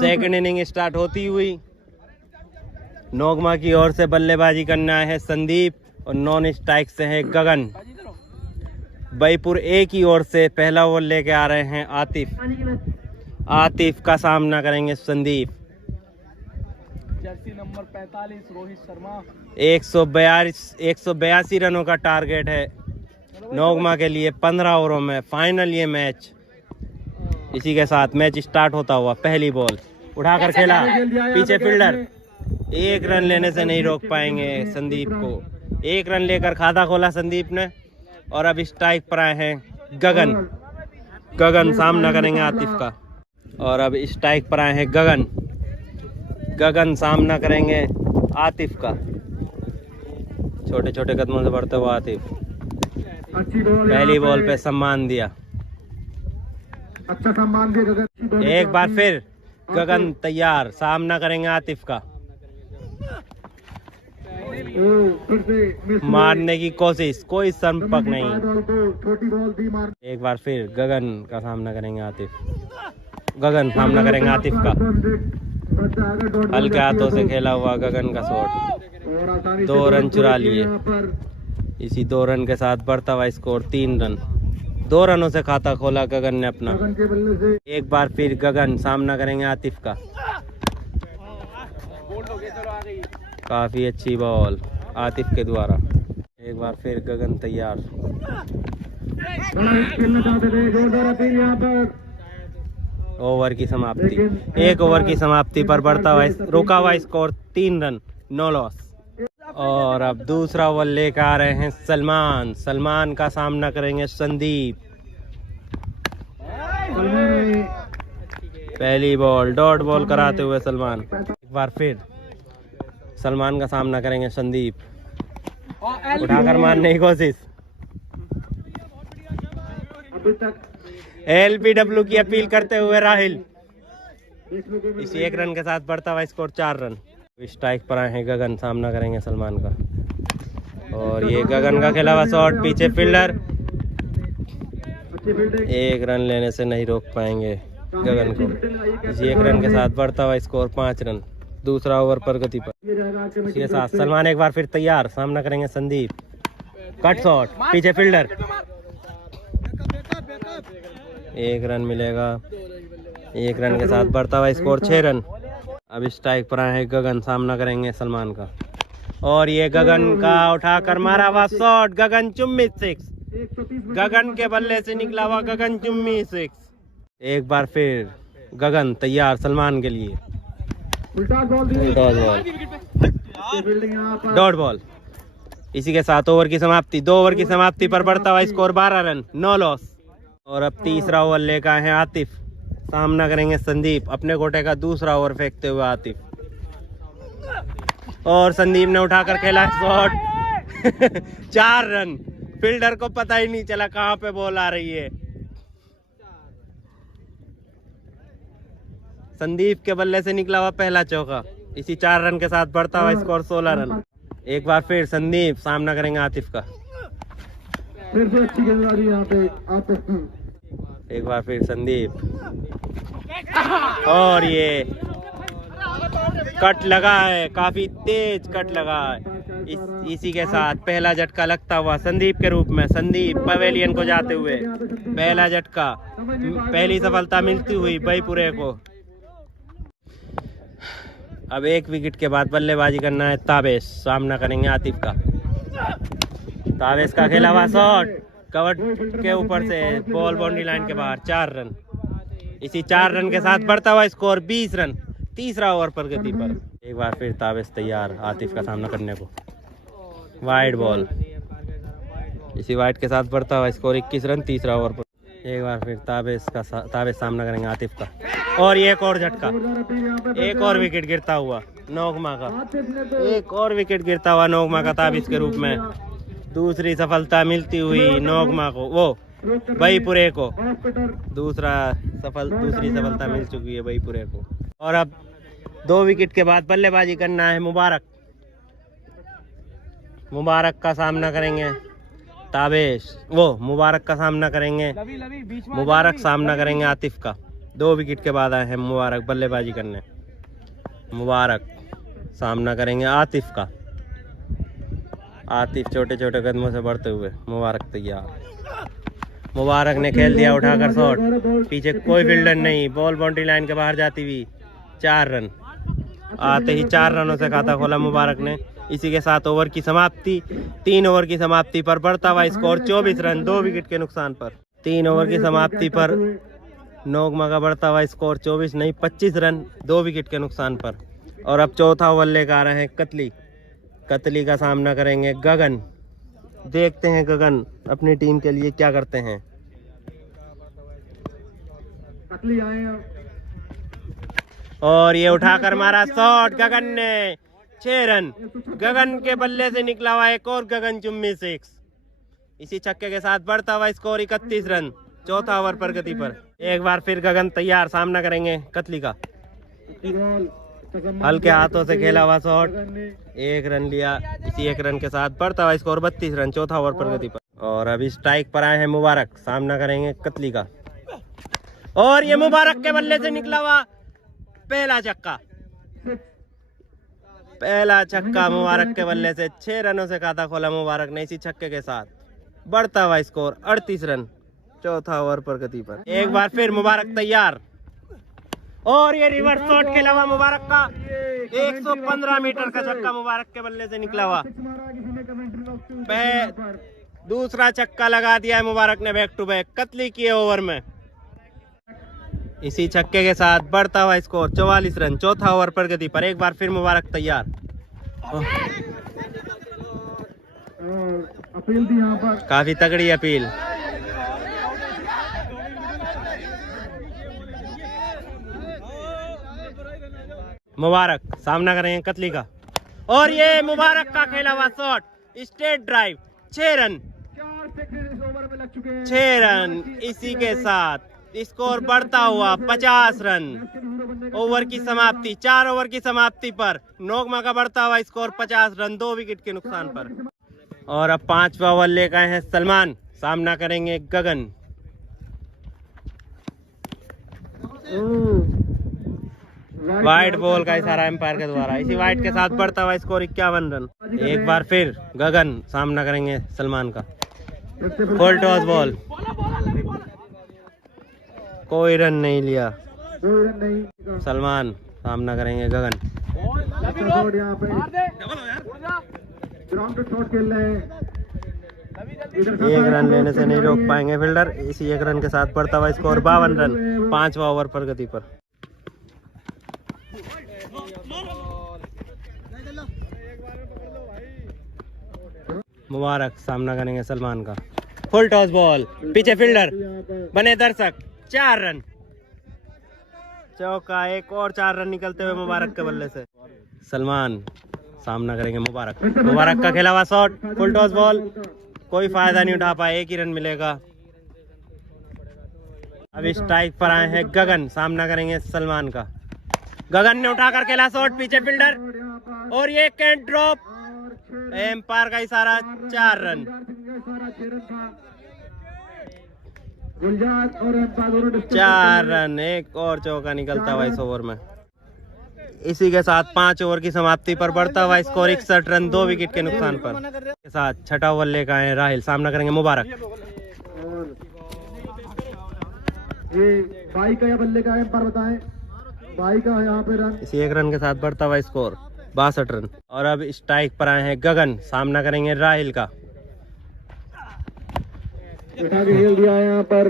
सेकंड इनिंग स्टार्ट होती हुई नोगमा की ओर से बल्लेबाजी करना है संदीप, और नॉन स्ट्राइक से है गगन। भाईपुर ए की ओर से पहला ओवर लेके आ रहे हैं आतिफ। आतिफ का सामना करेंगे संदीप। Jersey number 45 Rohit Sharma. 182 रनों का टारगेट है नोगमा के लिए 15 ओवरों में। फाइनल ये मैच। इसी के साथ मैच स्टार्ट होता हुआ पहली बॉल उठाकर खेला, पीछे फील्डर, 1 रन लेने से नहीं रोक पाएंगे संदीप को। 1 रन लेकर खाता खोला संदीप ने। और अब स्ट्राइक पर आए हैं गगन। गगन सामना करेंगे आतिफ का। और अब स्ट्राइक पर आए हैं गगन। गगन सामना करेंगे आतिफ का। छोटे छोटे कदमों से बढ़ते हुए आतिफ। अच्छी बॉल, पहली बॉल पे सम्मान दिया। अच्छा सम्मान दिया गगन। एक बार फिर गगन तैयार, सामना करेंगे आतिफ का। फिर से मिस मारने की कोशिश, कोई संपर्क नहीं। बॉल को छोटी बॉल दी मार। एक बार फिर गगन का सामना करेंगे आतिफ। गगन सामना करेंगे आतिफ का। हल्के हाथों से खेला हुआ गगन का शॉट, 2 रन चुरा लिए। इसी 2 रन के साथ बढ़ता हुआ स्कोर 3 रन। 2 रनों से खाता खोला गगन ने अपना। गगन के बल्ले से एक बार फिर गगन सामना करेंगे आतिफ का। काफी अच्छी बॉल आतिफ के द्वारा। एक बार फिर गगन तैयार। बड़ा हिट खेलना चाहते थे, जोरदार अपील यहाँ पर। ओवर की समाप्ति, 1 ओवर की समाप्ति पर बढ़ता हुआ रुका हुआ स्कोर 3 रन, नो लॉस। और अब दूसरा ओवर लेकर आ रहे हैं सलमान। सलमान का सामना करेंगे संदीप। पहली बॉल डॉट बॉल कराते हुए सलमान। एक बार फिर सलमान का सामना करेंगे संदीप। उठाकर मारने की कोशिश। अभी तक एलपीडब्ल्यू की अपील करते हुए राहिल। इसी 1 रन के साथ बढ़ता हुआ स्कोर 4 रन। स्ट्राइक पर आए हैं गगन, सामना करेंगे सलमान का। और ये गगन का खेला हुआ शॉट, पीछे फील्डर। 1 रन लेने से नहीं रोक पाएंगे गगन को। इसी 1 रन के साथ बढ़ता हुआ स्कोर 5 रन। दूसरा ओवर प्रगति पर। इसके साथ सलमान एक बार फिर तैयार, सामना करेंगे संदीप। कट शॉट, पीछे फील्डर। 1 रन मिलेगा। 1 रन के साथ बढ़ता हुआ स्कोर 6 रन। अब स्ट्राइक पर आए हैं गगन, सामना करेंगे सलमान का। और ये गगन का उठाकर मारा हुआ शॉट, गगन चुम्मी 6। गगन के बल्ले से निकला हुआ गगन चुम्मी 6। एक बार फिर गगन तैयार सलमान के लिए। Dot ball. इसी के साथ ओवर की समाप्ति। 2 ओवर की समाप्ति पर बढ़ता हुआ स्कोर 12 रन, नो लॉस। और अब तीसरा ओवर लेकर आए हैं आतिफ, सामना करेंगे संदीप। अपने कोटे का दूसरा ओवर फेंकते हुए आतिफ। और संदीप ने उठाकर खेला शॉट। 4 रन। फील्डर को पता ही नहीं चला कहां पे बॉल आ रही है। संदीप के बल्ले से निकला हुआ पहला चौका। इसी 4 रन के साथ बढ़ता हुआ स्कोर 16 रन। एक बार फिर संदीप सामना करेंगे आतिफ का। फिर से अच्छी गेंदबाजी यहाँ पे आतिफ की। एक बार फिर संदीप। और ये कट लगा है, काफी तेज कट लगा है। इसी के साथ पहला झटका लगता हुआ संदीप के रूप में। संदीप पवेलियन को जाते हुए पहला झटका, पहली सफलता मिलती हुई भाईपुरे को। अब 1 विकेट के बाद बल्लेबाजी करना है ताबेश, सामना करेंगे आतिफ का। तावेश का खेला हुआ शॉट कवर के ऊपर से बॉल बाउंड्री लाइन के बाहर, 4 रन। इसी 4 रन के साथ बढ़ता हुआ स्कोर 20 रन, तीसरा ओवर प्रगति पर। एक बार फिर तावेश तैयार आतिफ का सामना करने को। वाइड बॉल, इसी वाइड के साथ बढ़ता हुआ स्कोर 21 रन, तीसरा ओवर पर। एक बार फिर तावेश सामना करेंगे आतिफ का, और एक और झटका, एक और विकेट गिरता हुआ नोगमा का, एक और विकेट गिरता हुआ नोगमा का ताबिज के रूप में। दूसरी सफलता मिलती हुई नोगमा को, वो बईपुरे को दूसरी सफलता मिल चुकी है बईपुरे को। और अब 2 विकेट के बाद बल्लेबाजी करना है मुबारक का सामना करेंगे तावेश, मुबारक का सामना करेंगे मुबारक सामना करेंगे आतिफ का। 2 विकेट के बाद आए हैं मुबारक बल्लेबाजी करने। मुबारक सामना करेंगे आतिफ का। आतिफ छोटे छोटे कदमों से बढ़ते हुए, मुबारक तैयार। मुबारक ने खेल दिया उठाकर शॉट, पीछे कोई फील्डर नहीं, बॉल बाउंड्री लाइन के बाहर जाती हुई 4 रन। आते ही 4 रनों से खाता खोला मुबारक ने। इसी के साथ ओवर की समाप्ति, 3 ओवर की समाप्ति पर बढ़ता हुआ स्कोर 24 रन, 2 विकेट के नुकसान पर। 3 ओवर की समाप्ति पर नोगमा का बढ़ता हुआ स्कोर 24 नहीं 25 रन, 2 विकेट के नुकसान पर। और अब चौथा ओवर लेकर आ रहे हैं कतली का सामना करेंगे गगन। देखते हैं गगन अपनी टीम के लिए क्या करते हैं। कतली आए हैं और ये उठाकर मारा शॉट गगन ने, 6 रन। गगन के बल्ले से निकला हुआ एक और गगन चुम्मी 6। इसी छक्के के साथ बढ़ता हुआ स्कोर 31 रन, चौथा ओवर प्रगति पर। एक बार फिर गगन तैयार, सामना करेंगे कतली का। हल्के हाथों से खेला हुआ शॉट, 1 रन लिया। इसी 1 रन के साथ बढ़ता हुआ स्कोर 32 रन, चौथा ओवर प्रगति पर। और अभी स्ट्राइक पर आए हैं मुबारक, सामना करेंगे कतली का। और ये मुबारक के बल्ले से निकला हुआ पहला छक्का मुबारक के बल्ले से, 6 रनों से खाता खोला मुबारक ने। इसी छक्के के साथ बढ़ता हुआ स्कोर 38 रन, चौथा ओवर प्रगति पर। एक बार फिर मुबारक तैयार, और ये रिवर्स शॉट खेला हुआ मुबारक का, 115 मीटर का छक्का मुबारक के बल्ले से निकला हुआ। दूसरा छक्का लगा दिया है मुबारक ने बैक टू बैक कतली के ओवर में। इसी छक्के के साथ बढ़ता हुआ स्कोर 44 रन, चौथा ओवर प्रगति पर। एक बार फिर मुबारक तैयार, अपील थी यहाँ पर, काफी तगड़ी अपील। मुबारक सामना करेंगे कतली का, और ये मुबारक का खेला हुआ shot, straight drive, 6 run. 6 run. इसी के साथ स्कोर बढ़ता हुआ 50 रन। ओवर की समाप्ति, 4 ओवर की समाप्ति पर नोगमा का बढ़ता हुआ स्कोर 50 रन, 2 विकेट के नुकसान पर। और अब 5वां ओवर लेकर आए हैं सलमान, सामना करेंगे गगन। वाइड बॉल का इशारा एम्पायर के द्वारा। इसी वाइड के साथ बढ़ता हुआ स्कोर 51 रन। एक बार फिर गगन सामना करेंगे सलमान का। फुल टॉस बॉल, कोई रन नहीं लिया। सलमान सामना करेंगे गगन। एक रन लेने से नहीं रोक पाएंगे फील्डर। इसी 1 रन के साथ बढ़ता हुआ स्कोर 52 रन, 5वां ओवर प्रगति पर। मुबारक सामना करेंगे सलमान का। फुल टॉस बॉल, पीछे फील्डर, बने दर्शक, 4 रन। चौका, एक और 4 रन निकलते हुए मुबारक के बल्ले से। सलमान सामना करेंगे मुबारक का खेला हुआ शॉट, फुल टॉस बॉल, कोई फायदा नहीं उठा पाए, 1 ही रन मिलेगा। अभी स्ट्राइक पर आए हैं गगन, सामना करेंगे सलमान का। गगन ने उठाकर खेला शॉट, पीछे फील्डर, और ये कैन ड्रॉप, एम्पायर का इशारा, 4 रन। 4 रन, एक और चौका निकलता हुआ इस ओवर में। इसी के साथ 5 ओवर की समाप्ति पर बढ़ता हुआ स्कोर 61 रन, 2 विकेट के नुकसान पर। के साथ 6ठा ओवर लेकर आए राहिल, सामना करेंगे मुबारक। ये बाई का या बल्ले का एम्पायर बताएं। बाई का यहाँ पे रन। इसी 1 रन के साथ बढ़ता हुआ स्कोर 62 रन। और अब स्ट्राइक पर आए हैं गगन, सामना करेंगे राहिल का। उठा के खेल दिया है यहाँ पर।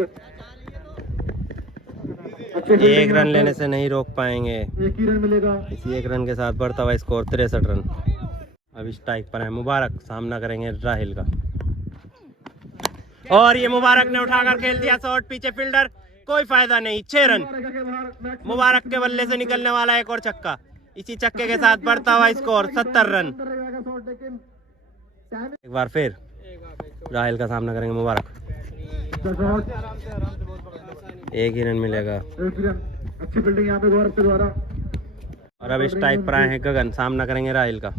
एक रन लेने से नहीं रोक पाएंगे। एक ही रन मिलेगा। इसी एक रन के साथ बढ़ता हुआ स्कोर 63 रन। अब स्ट्राइक पर है मुबारक, सामना करेंगे राहिल का। और ये मुबारक ने उठाकर खेल दिया शॉट, पीछे फील्डर, कोई फायदा नहीं। 6 रन मुबारक के बल्ले से निकलने वाला एक और छक्का। इसी छक्के के साथ बढ़ता हुआ स्कोर 70 रन। एक बार फिर राहिल का सामना करेंगे मुबारक। एक ही रन मिलेगा। अच्छी फील्डिंग यहाँ पे गौरव के द्वारा। और अब स्ट्राइक पर आए हैं गगन, सामना करेंगे राहिल का।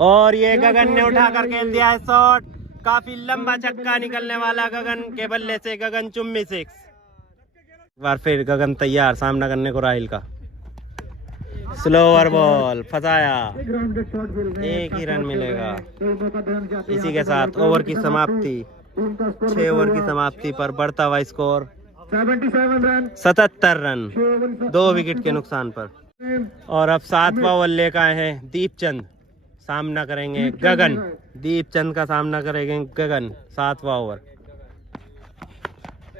और ये गगन ने उठाकर खेल दिया है शॉट, काफी लंबा छक्का निकलने वाला गगन के बल्ले से। गगन चुम्मी 6। एक बार फिर गगन तैयार सामना करने को राहिल का। स्लोअर बॉल फंसाया, एक ही रन मिलेगा। इसी के साथ ओवर की समाप्ति, 6 ओवर की समाप्ति पर बढ़ता हुआ स्कोर 77 रन, 2 विकेट के नुकसान पर। और अब 7वां ओवर लेकर आए हैं दीपचंद, सामना करेंगे गगन। दीपचंद का सामना करेंगे गगन। 7वां ओवर,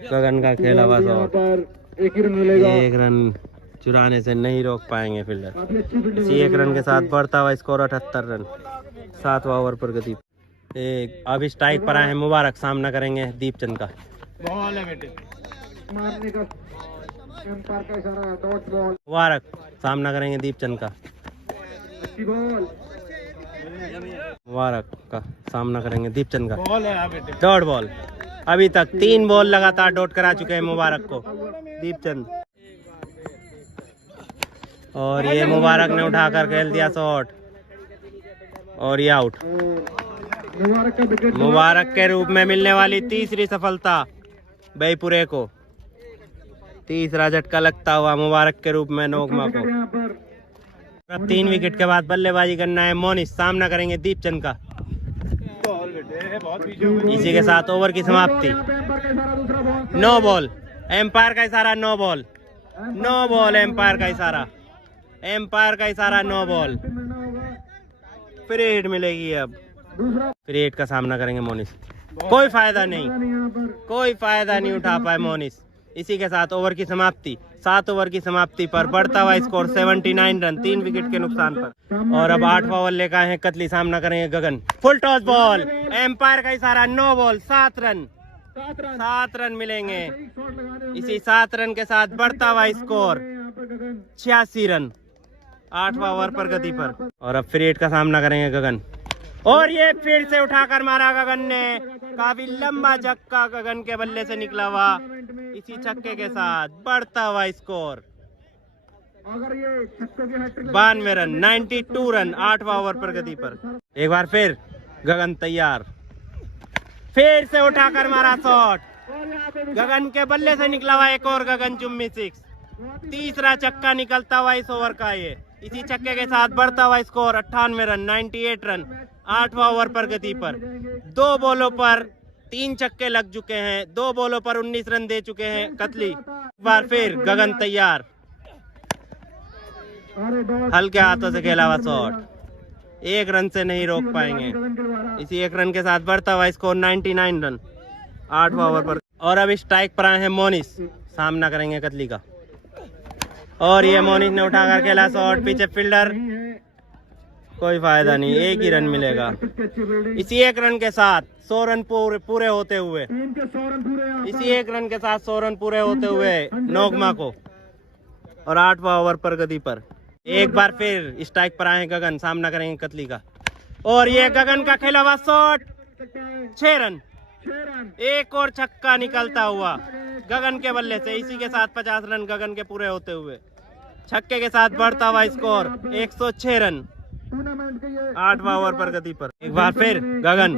गगन का खेला हुआ शॉट, एक रन चुराने से नहीं रोक पाएंगे फील्डर। इसी एक रन के साथ बढ़ता हुआ स्कोर 78 रन। 7वां ओवर पर गति। एक अब स्ट्राइक पर आए हैं मुबारक, सामना करेंगे दीपचंद का। मुबारक सामना करेंगे दीपचंद का। मुबारक का सामना करेंगे दीपचंद का। डॉट बॉल, अभी तक 3 बॉल लगातार डॉट करा चुके हैं मुबारक को दीपचंद। और ये मुबारक ने उठाकर खेल दिया शॉट, और ये आउट। मुबारक के रूप में मिलने वाली तीसरी सफलता बेईपुरे को। तीसरा झटका लगता हुआ मुबारक के रूप में नोगमा को। अब 3 विकेट के बाद बल्लेबाजी करना है मोनिश, सामना करेंगे दीपचंद का। इसी के साथ ओवर की समाप्ति। 9 बॉल, एम्पायर का इशारा 9 बॉल। 9 बॉल एम्पायर का इशारा, एम्पायर का इशारा 9 बॉल। फ्री हिट मिलेगी। अब फ्री हिट का सामना करेंगे मोनिश। कोई फायदा नहीं, कोई फायदा नहीं उठा पाए मोनिश। इसी के साथ ओवर की समाप्ति। 7 ओवर की समाप्ति पर बढ़ता हुआ स्कोर 79 रन, 3 विकेट के नुकसान पर। और अब 8वां ओवर लेकर आए हैं कतली, सामना करेंगे गगन। फुल टॉस बॉल, एम्पायर का इशारा 9 बॉल, 7 रन। 7 रन मिलेंगे। इसी 7 रन के साथ बढ़ता हुआ स्कोर 86 रन। 8वां ओवर पर गति पर। और अब फ्री हिट का सामना करेंगे गगन। और ये फिर से उठाकर मारा गगन ने, काफी लंबा छक्का गगन के बल्ले से निकला हुआ। इसी छक्के के साथ बढ़ता हुआ स्कोर 92 रन, 92 रन। 8वां ओवर पर गति पर। एक बार फिर गगन तैयार, फिर से उठाकर मारा शॉट, गगन के बल्ले से निकला हुआ एक और गगन चुम्मी 6। तीसरा छक्का निकलता हुआ इस ओवर का ये। इसी छक्के के साथ बढ़ता हुआ स्कोर 98 रन, 98 रन। 8वां ओवर पर गति पर। 2 बॉलों पर 3 छक्के लग चुके हैं, 2 बॉलों पर 19 रन दे चुके हैं कतली। एक बार फिर गगन तैयार, हल्के हाथों से खेला हुआ शॉट, 1 रन से नहीं रोक पाएंगे। इसी 1 रन के साथ बढ़ता हुआ स्कोर 99 रन। 8वां ओवर पर। और अब स्ट्राइक पर आए हैं मोनिश, सामना करेंगे कतली का। और ये मोनिश ने उठाकर खेला शॉट, पीछे फील्डर, कोई फायदा नहीं, 1 ही रन मिलेगा। इसी 1 रन के साथ 100 रन पूरे होते हुए, इसी 1 रन के साथ 100 रन पूरे होते हुए नोगमा को। और 8वां ओवर पर गति पर। एक बार फिर स्ट्राइक पर आए गगन, सामना करेंगे कतली का। और ये गगन का खेला हुआ शॉट, 6 रन। एक और छक्का निकलता हुआ गगन के बल्ले से। इसी के साथ 50 रन गगन के पूरे होते हुए। छक्के के साथ बढ़ता हुआ स्कोर 106 रन। 8वां ओवर पर गति पर। एक बार फिर गगन,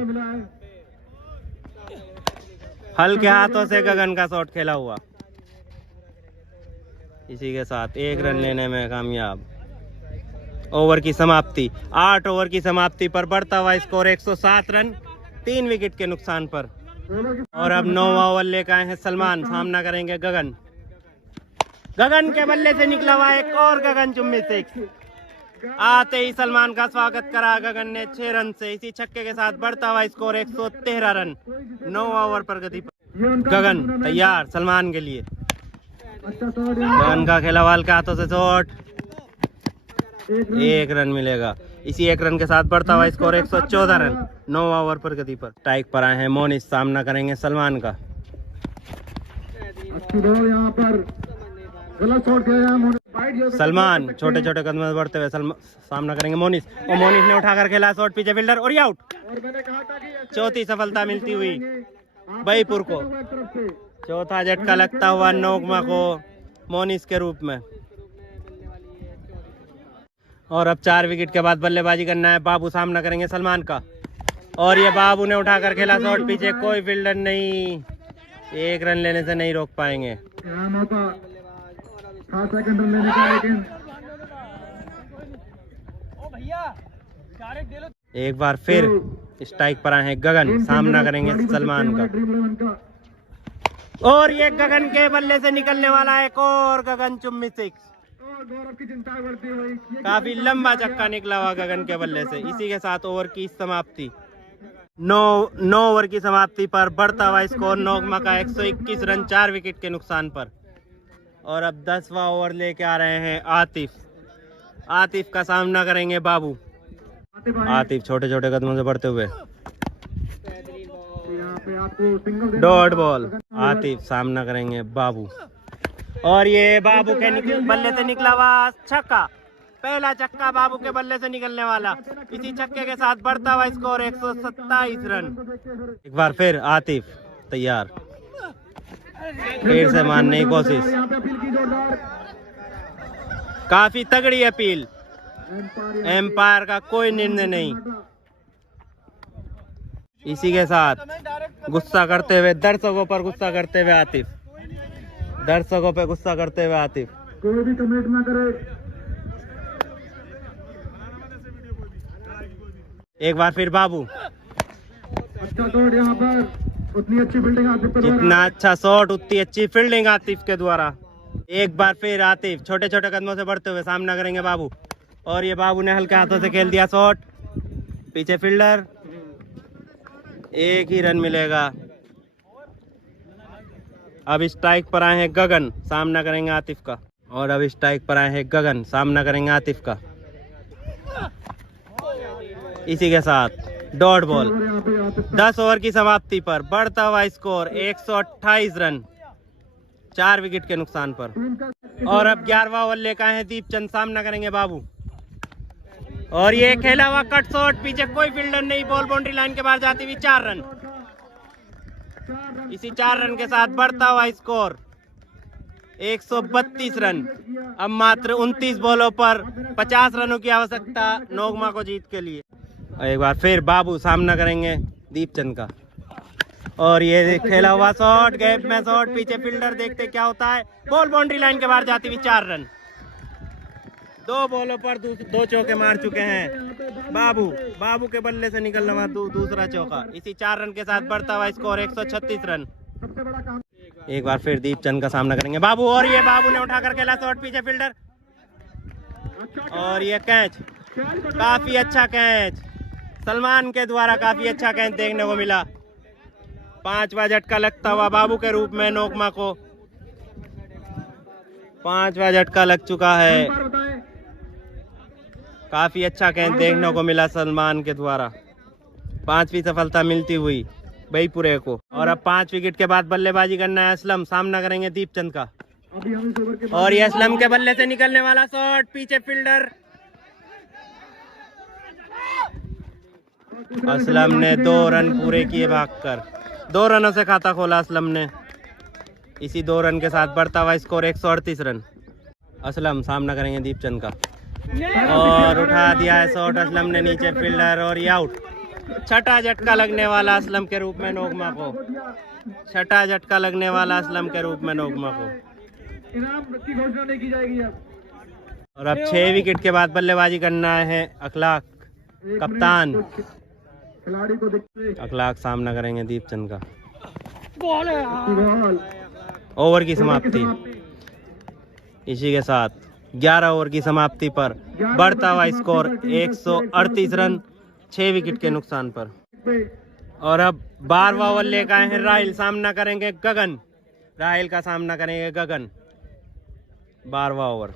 हल्के हाथों से गगन का शॉट खेला हुआ। इसी के साथ 1 रन लेने में कामयाब। ओवर की समाप्ति। 8 ओवर की समाप्ति पर बढ़ता हुआ स्कोर 107 रन, 3 विकेट के नुकसान पर। और अब 9वां ओवर लेकर आए हैं सलमान, सामना करेंगे गगन। गगन के बल्ले से निकला हुआ एक और गगन चुम्मी 6। आते ही सलमान का स्वागत करा गगन ने 6 रन से। इसी छक्के के साथ बढ़ता हुआ स्कोर 113 रन 9 ओवर प्रगति पर। गगन तैयार सलमान के लिए। गगन का खेला वाल के हाथों से शॉट, 1 रन मिलेगा। इसी 1 रन के साथ बढ़ता हुआ स्कोर 114 रन 9 ओवर प्रगति पर। स्ट्राइक पर आए हैं मोनिश, सामना करेंगे सलमान का। यहाँ पर गलत शॉट किया। सलमान छोटे छोटे कदमों से बढ़ते हुए सामना करेंगे मोनिश, और मोनिश ने उठाकर खेला शॉट, पीछे फील्डर और आउट। चौथी सफलता मिलती हुई बईपुर को। चौथा झटका लगता हुआ नोगमा को मोनिश के रूप में। और अब 4 विकेट के बाद बल्लेबाजी करना है बाबू, सामना करेंगे सलमान का। और ये बाबू ने उठाकर खेला शॉट, पीछे कोई फील्डर नहीं, 1 रन लेने से नहीं रोक पाएंगे। सेकंड रन लेने का, लेकिन एक बार फिर स्ट्राइक पर आए हैं गगन, सामना करेंगे सलमान का। और ये गगन के बल्ले से निकलने वाला है एक और गगन चुम्मी 6। गौरव की चिंता बढ़ती हुई। काफी लंबा चक्का निकला हुआ गगन के बल्ले से। इसी के साथ ओवर की समाप्ति। 9 ओवर की समाप्ति पर बढ़ता हुआ स्कोर नोगमा का 121 रन 4 विकेट के नुकसान पर। और अब 10वां ओवर लेके आ रहे हैं आतिफ। आतिफ का सामना करेंगे बाबू। आतिफ छोटे छोटे कदमों से बढ़ते हुए डॉट बॉल। आतिफ सामना करेंगे बाबू, और ये बाबू के बल्ले से निकला हुआ छक्का, पहला छक्का बाबू के बल्ले से निकलने वाला। इसी छक्के के साथ बढ़ता हुआ स्कोर 127 रन। एक बार फिर आतिफ तैयार, फिर से मारने की कोशिश, काफी तगड़ी अपील, एम्पायर का कोई निर्णय नहीं। इसी के साथ गुस्सा करते हुए दर्शकों पर गुस्सा करते हुए आतिफ, दर्शकों पे गुस्सा करते हुए आतिफ। कोई भी कमेंट ना करे। एक बार फिर बाबू, अच्छा शॉट यहाँ पर, उतनी अच्छी फील्डिंग आतिफ के द्वारा। जितना अच्छा शॉट उतनी अच्छी फील्डिंग आतिफ के द्वारा। एक बार फिर आतिफ छोटे छोटे कदमों से बढ़ते हुए सामना करेंगे बाबू, और ये बाबू ने हल्के हाथों से खेल दिया शॉट, पीछे फील्डर, 1 ही रन मिलेगा। अब स्ट्राइक पर आए हैं गगन, सामना करेंगे आतिफ का। और अब स्ट्राइक पर आए हैं गगन, सामना करेंगे आतिफ का। इसी के साथ डॉट बॉल। 10 ओवर की समाप्ति पर बढ़ता हुआ स्कोर 128 रन 4 विकेट के नुकसान पर। और अब 11वां ओवर लेकर आए हैं दीपचंद, सामना करेंगे बाबू। और ये खेला हुआ कट शॉट, पीछे कोई फील्डर नहीं, बॉल बाउंड्री लाइन के बाहर जाती हुई 4 रन। इसी 4 रन के साथ बढ़ता हुआ स्कोर 132 रन। अब मात्र 29 बॉलों पर 50 रनों की आवश्यकता नोगमा को जीत के लिए। एक बार फिर बाबू सामना करेंगे दीपचंद का। और ये खेला हुआ शॉट, गैप में शॉट, पीछे फील्डर, देखते क्या होता है, बॉल बाउंड्री लाइन के बाहर जाती हुई 4 रन। 2 बॉलों पर 2 चौके मार चुके हैं बाबू। बाबू के बल्ले से निकलने वाला दूसरा चौका। इसी 4 रन के साथ बढ़ता हुआ स्कोर 136 रन। एक बार फिर दीपचंद का सामना करेंगे बाबू, और ये बाबू ने उठाकर खेला शॉट, पीछे फील्डर, और ये कैच, काफी अच्छा कैच सलमान के द्वारा, काफी अच्छा कैच देखने को मिला। 5वां झटका लगता हुआ बाबू के रूप में नोगमा को। 5वां झटका लग चुका है, काफी अच्छा कैच देखने को मिला सलमान के द्वारा। 5वीं सफलता मिलती हुई बईपुरे को। और अब 5 विकेट के बाद बल्लेबाजी करना है असलम, सामना करेंगे दीपचंद का। और ये असलम के बल्ले से निकलने वाला शॉट, पीछे फील्डर, असलम ने 2 रन पूरे किए भागकर। 2 रनों से खाता खोला असलम ने। इसी 2 रन के साथ बढ़ता हुआ स्कोर 138 रन। असलम सामना करेंगे दीपचंद का, और उठा दिया है शॉट असलम ने, नीचे फील्डर, और ये आउट। 6ठा झटका लगने वाला असलम के रूप में नोगमा को। 6ठा झटका लगने वाला असलम के रूप में नोगमा को। इनाम की घोषणा नहीं की जाएगी अब। और अब 6 विकेट के बाद बल्लेबाजी करना है अखलाक, कप्तान। खिलाड़ी को देखते अखलाक सामना करेंगे दीपचंद का। बॉल ओवर की समाप्ति। इसी के साथ 11 ओवर की समाप्ति पर बढ़ता हुआ स्कोर 138 रन 6 विकेट के नुकसान पर। और अब 12वां ओवर लेकर आए हैं राहिल, सामना करेंगे गगन। राहिल का सामना करेंगे गगन। 12वां ओवर,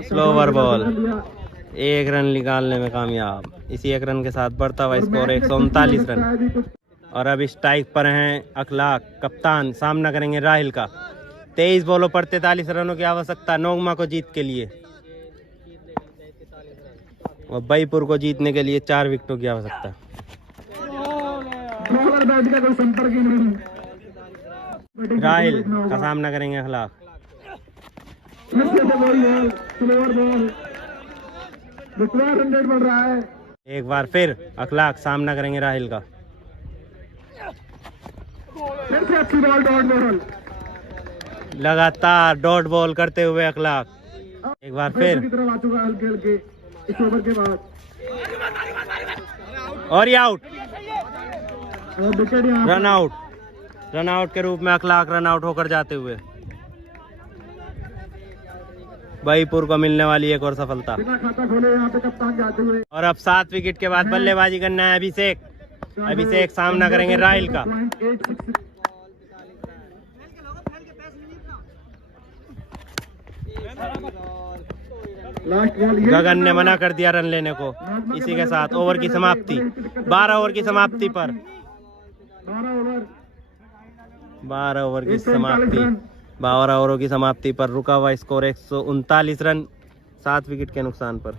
स्लोवर बॉल, 1 रन निकालने में कामयाब। इसी 1 रन के साथ बढ़ता हुआ स्कोर 139 रन। और अब स्ट्राइक पर हैं अखलाक, कप्तान, सामना करेंगे राहिल का। 23 बॉलों पर 43 रनों की आवश्यकता नोगमा को जीत के लिए, और बैपुर को जीतने के लिए 4 विकेटों की आवश्यकता। राहिल का सामना करेंगे अखलाक। एक बार फिर अखलाक सामना करेंगे राहिल का। लगातार डॉट बॉल करते हुए अखलाक। एक बार फिर, और ये out, run out. Run out के रूप में अखलाक रन आउट होकर जाते हुए बैपुर को मिलने वाली एक और सफलता। और अब 7 विकेट के बाद बल्लेबाजी करना है अभिषेक। अभिषेक सामना करेंगे राहिल का। गगन ने मना कर दिया रन लेने को। इसी के साथ ओवर की समाप्ति, 12 ओवर की समाप्ति पर 12 ओवर की समाप्ति 12 ओवरों की समाप्ति पर रुका हुआ स्कोर 139 रन 7 विकेट के नुकसान पर।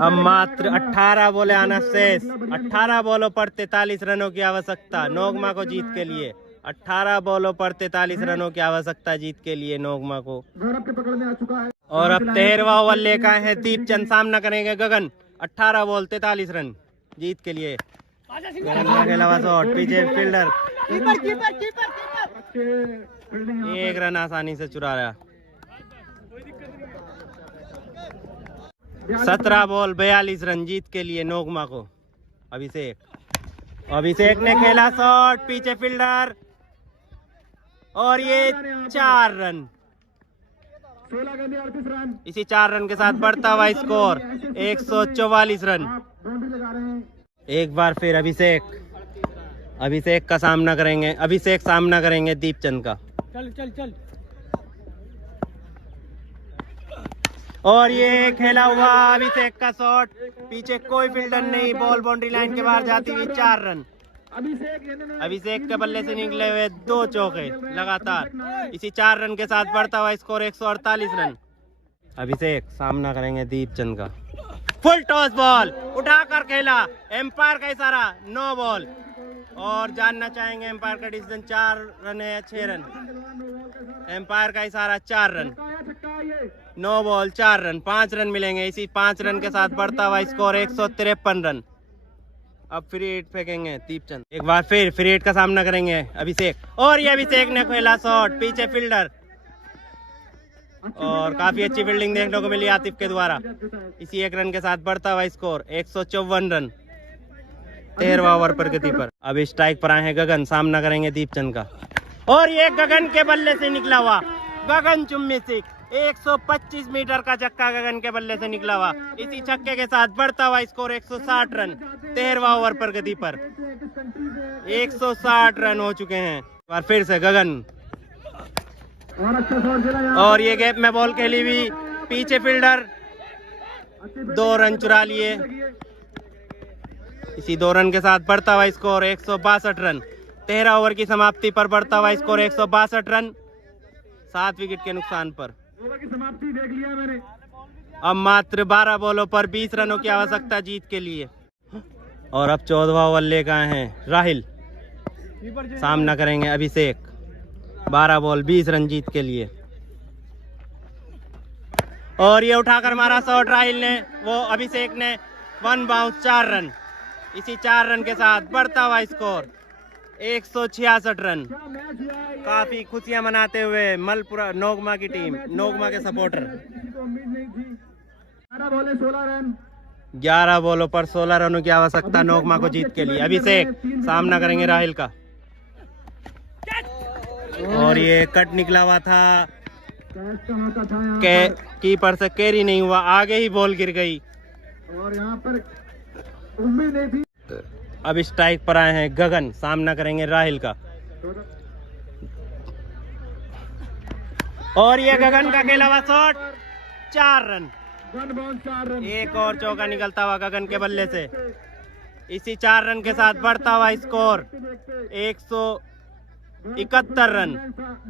अब मात्र 18 बॉलें आना शेष। 18 बॉलों पर 43 रनों की आवश्यकता नोगमा को जीत के लिए। 18 बॉलों पर 43 रनों की आवश्यकता जीत के लिए नोगमा को। और अब 13वां ओवर लेकर आए हैं दीपचंद, सामना करेंगे गगन। 18 बॉल 43 रन जीत के लिए। गगन का खेला हुआ शॉट, पीछे फील्डर 1 रन आसानी से चुरा रहा। 17 बॉल 42 रन जीत के लिए नोगमा को। अभिषेक ने खेला शॉट, पीछे फील्डर, और ये 4 रन। इसी 4 रन के साथ बढ़ता हुआ स्कोर 144 रन। एक बार फिर अभिषेक का सामना करेंगे। अभिषेक सामना करेंगे दीपचंद का। चल। और ये खेला हुआ अभिषेक का शॉट, पीछे कोई फील्डर नहीं, बॉल बाउंड्री लाइन के बाहर जाती हुई 4 रन। अभिषेक के बल्ले से निकले हुए 2 चौके लगातार। इसी 4 रन के साथ बढ़ता हुआ स्कोर 148 रन। अभिषेक सामना करेंगे दीपचंद का। फुल टॉस बॉल उठाकर खेला, एम्पायर का इशारा, 9 बॉल। और जानना चाहेंगे एम्पायर का डिसीजन 4 रन है या 6 रन। एम्पायर का इशारा 4 रन, 9 बॉल 4 रन, 5 रन मिलेंगे। इसी 5 रन के साथ बढ़ता हुआ स्कोर 153 रन। अब फ्री हिट फेंकेंगे दीपचंद। एक बार फिर फ्री हिट का सामना करेंगे अभिषेक, और ये अभिषेक ने खेला शॉट, पीछे फील्डर, और काफी अच्छी फील्डिंग देखने को मिली आतिफ के द्वारा। इसी 1 रन के साथ बढ़ता हुआ स्कोर 154 रन 13वां ओवर प्रगति पर। अब स्ट्राइक पर आए हैं गगन, सामना करेंगे दीपचंद का। और ये गगन के बल्ले से निकला हुआ, गगन चुम्मी सिख, 125 मीटर का छक्का गगन के बल्ले से निकला हुआ। इसी छक्के के साथ बढ़ता हुआ स्कोर 160 रन 13वां ओवर प्रगति पर। 160 रन हो चुके हैं। और फिर से गगन, और ये गैप में बॉल खेली हुई, पीछे फील्डर, 2 रन चुरा लिए। इसी 2 रन के साथ बढ़ता हुआ स्कोर 162 रन 13 ओवर की समाप्ति पर। बढ़ता हुआ स्कोर 162 रन 7 विकेट के नुकसान पर। अब मात्र 12 बॉलों पर 20 रनों की आवश्यकता जीत के लिए। और अब 14वां ओवर लेकर आए हैं राहिल, सामना करेंगे अभिषेक। 12 बॉल 20 रन जीत के लिए। और ये उठाकर मारा शॉट राहिल ने, वो अभिषेक ने, 1 बाउंस 4 रन। इसी 4 रन के साथ बढ़ता हुआ स्कोर 166 रन। काफी खुशियां मनाते हुए मलपुरा नोगमा की टीम, नोगमा के सपोर्टर। 11 बॉलों पर 16 रनों की आवश्यकता नोगमा को जीत के लिए। अभिषेक सामना करेंगे राहिल का, और ये कट निकला हुआ था, कैच का मौका था यहाँ के पर। कीपर से कैरी नहीं हुआ, आगे ही बॉल गिर गई। और यहाँ पर उम्मीद नहीं थी। अब स्ट्राइक पर आए हैं गगन, सामना करेंगे राहिल का। और ये गगन का खेला हुआ शॉट, 4 रन। 1 ball 4 run. एक और चौका निकलता हुआ गगन के बल्ले से। इसी 4 रन के साथ बढ़ता हुआ स्कोर 171 रन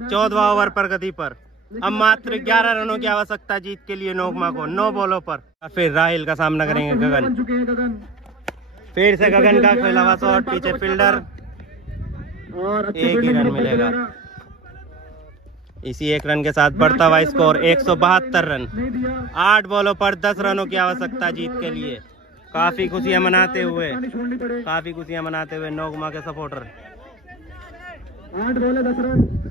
14वां ओवर प्रगति पर। अब मात्र 11 रनों की आवश्यकता जीत के लिए नोगमा को, 9 बॉलों पर। फिर राहिल का सामना करेंगे गगन। बन चुके हैं गगन। फिर से गगन का खेला हुआ शॉट, पीछे फील्डर, और अच्छी एक ही फील्डिंग रन करते मिलेगा। हुए इसी 1 रन के साथ बढ़ता हुआ स्कोर 172 रन। नहीं दिया। 8 बॉलों पर 10 रनों की आवश्यकता जीत के लिए। काफी खुशियां मनाते हुए, पानी छोड़नी पड़े। काफी खुशियां मनाते हुए नोगमा के सपोर्टर। 8 बॉल है 10 run.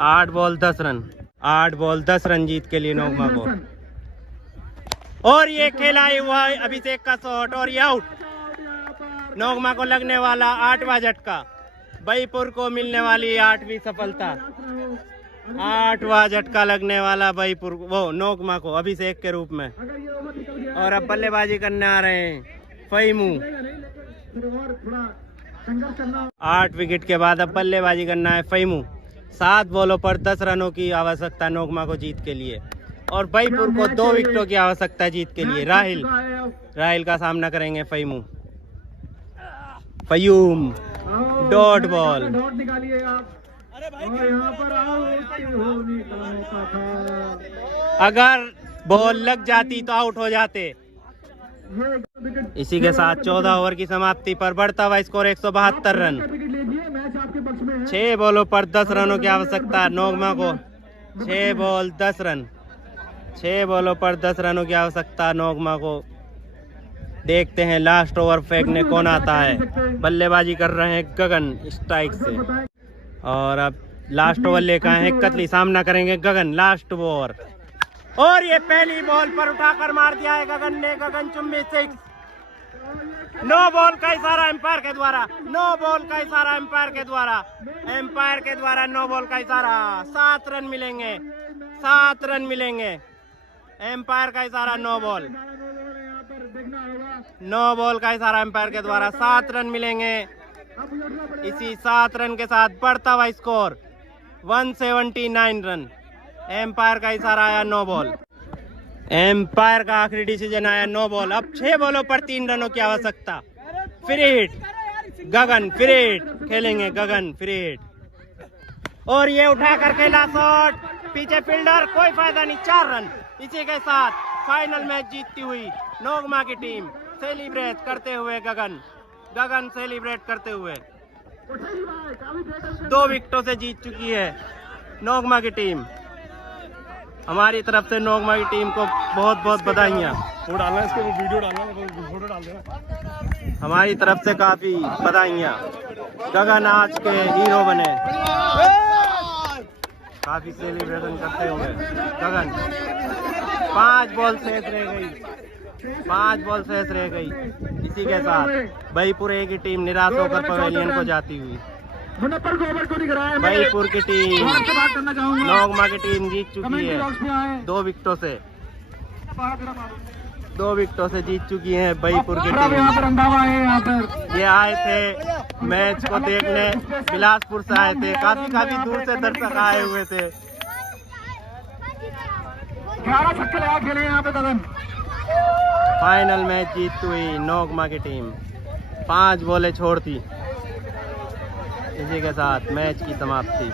8 ball 10 run, 8 ball 10 run जीत के लिए नोगमा को। और ये खेला हुआ है अभिषेक का शॉट, और ये आउट। नोगमा को लगने वाला 8वां झटका, बईपुर को मिलने वाली 8वीं सफलता। 8वां झटका लगने वाला बईपुर, वो नोगमा को अभिषेक के रूप में। अगर ये ओवर निकल गया और अब बल्लेबाजी करने आ रहे हैं फईमू। फिर और थोड़ा संघर्ष करना। 8 विकेट के बाद अब बल्लेबाजी करना है फईमू। 7 बॉलों पर 10 रनों की आवश्यकता नोगमा को जीत के लिए, और बईपुर को 2 विकेटों की आवश्यकता जीत के लिए। राहिल का सामना करेंगे फईमू। फयूम डॉट बॉल। डॉट निकालिए आप। और यहाँ पर आउट होने का मौका था। अगर बॉल लग जाती तो आउट हो जाते। ये विकेट इसी के साथ 14 ओवर की समाप्ति पर बढ़ता हुआ स्कोर 172 रन। विकेट लीजिए, मैच आपके पक्ष में है। 6 बॉलों पर 10 रनों की आवश्यकता नोगमा को। 6 बॉल 10 रन, 6 बॉलों पर 10 रनों की आवश्यकता नोगमा को। देखते हैं लास्ट ओवर फेंकने कौन आता है। बल्लेबाजी कर रहे हैं गगन स्ट्राइक से, और अब लास्ट ओवर लेकर आए हैं कतली, सामना करेंगे गगन। लास्ट ओवर, और ये पहली बॉल पर उठाकर मार दिया है गगन ने। गगन चुम्बी 6। 9 बॉल का इशारा एम्पायर के द्वारा, 9 बॉल का इशारा एम्पायर के द्वारा, एम्पायर के द्वारा 9 बॉल का इशारा। 7 रन मिलेंगे, 7 रन मिलेंगे। एम्पायर का इशारा 9 बॉल, 9 बॉल का इशारा एम्पायर के द्वारा। 7 रन मिलेंगे। इसी 7 रन के साथ बढ़ता हुआ स्कोर 179 रन। एम्पायर का इशारा आया 9 बॉल। एम्पायर का आखिरी डिसीजन आया 9 बॉल। अब 6 बॉलों पर 3 रनों की आवश्यकता। फ्री हिट गगन, फ्री हिट खेलेंगे गगन, फ्री हिट। और ये उठाकर खेला शॉट, पीछे फील्डर, कोई फायदा नहीं। 4 रन। इसी के साथ फाइनल मैच जीतती हुई नोगमा की टीम सेलिब्रेट करते हुए गगन सेलिब्रेट करते हुए 2 विकेटों से जीत चुकी है नोगमा की टीम। हमारी तरफ से नोगमा की टीम को बहुत बहुत बधाइयाँ। हमारी तरफ से काफी बधाइयाँ। गगन आज के हीरो बने, काफी सेलिब्रेशन करते हुए गगन। 5 बॉल शेष रह गई, 5 बॉल शेष रह गई। इसी के साथ बईपुर की टीम निराश होकर पवेलियन को जाती हुई। बईपुर की टीम, नोगमा की टीम जीत चुकी है 2 विकेटों से, 2 विकेटों से जीत चुकी है बईपुर की टीम। ये आए थे मैच को देखने, बिलासपुर से आए थे, काफी दूर से दर्शक आए हुए थे। 11 छक्के लगा खेले यहाँ पे गगन। फाइनल मैच जीत हुई नोगमा की टीम, 5 बॉलें छोड़ती। इसी के साथ मैच की समाप्ति।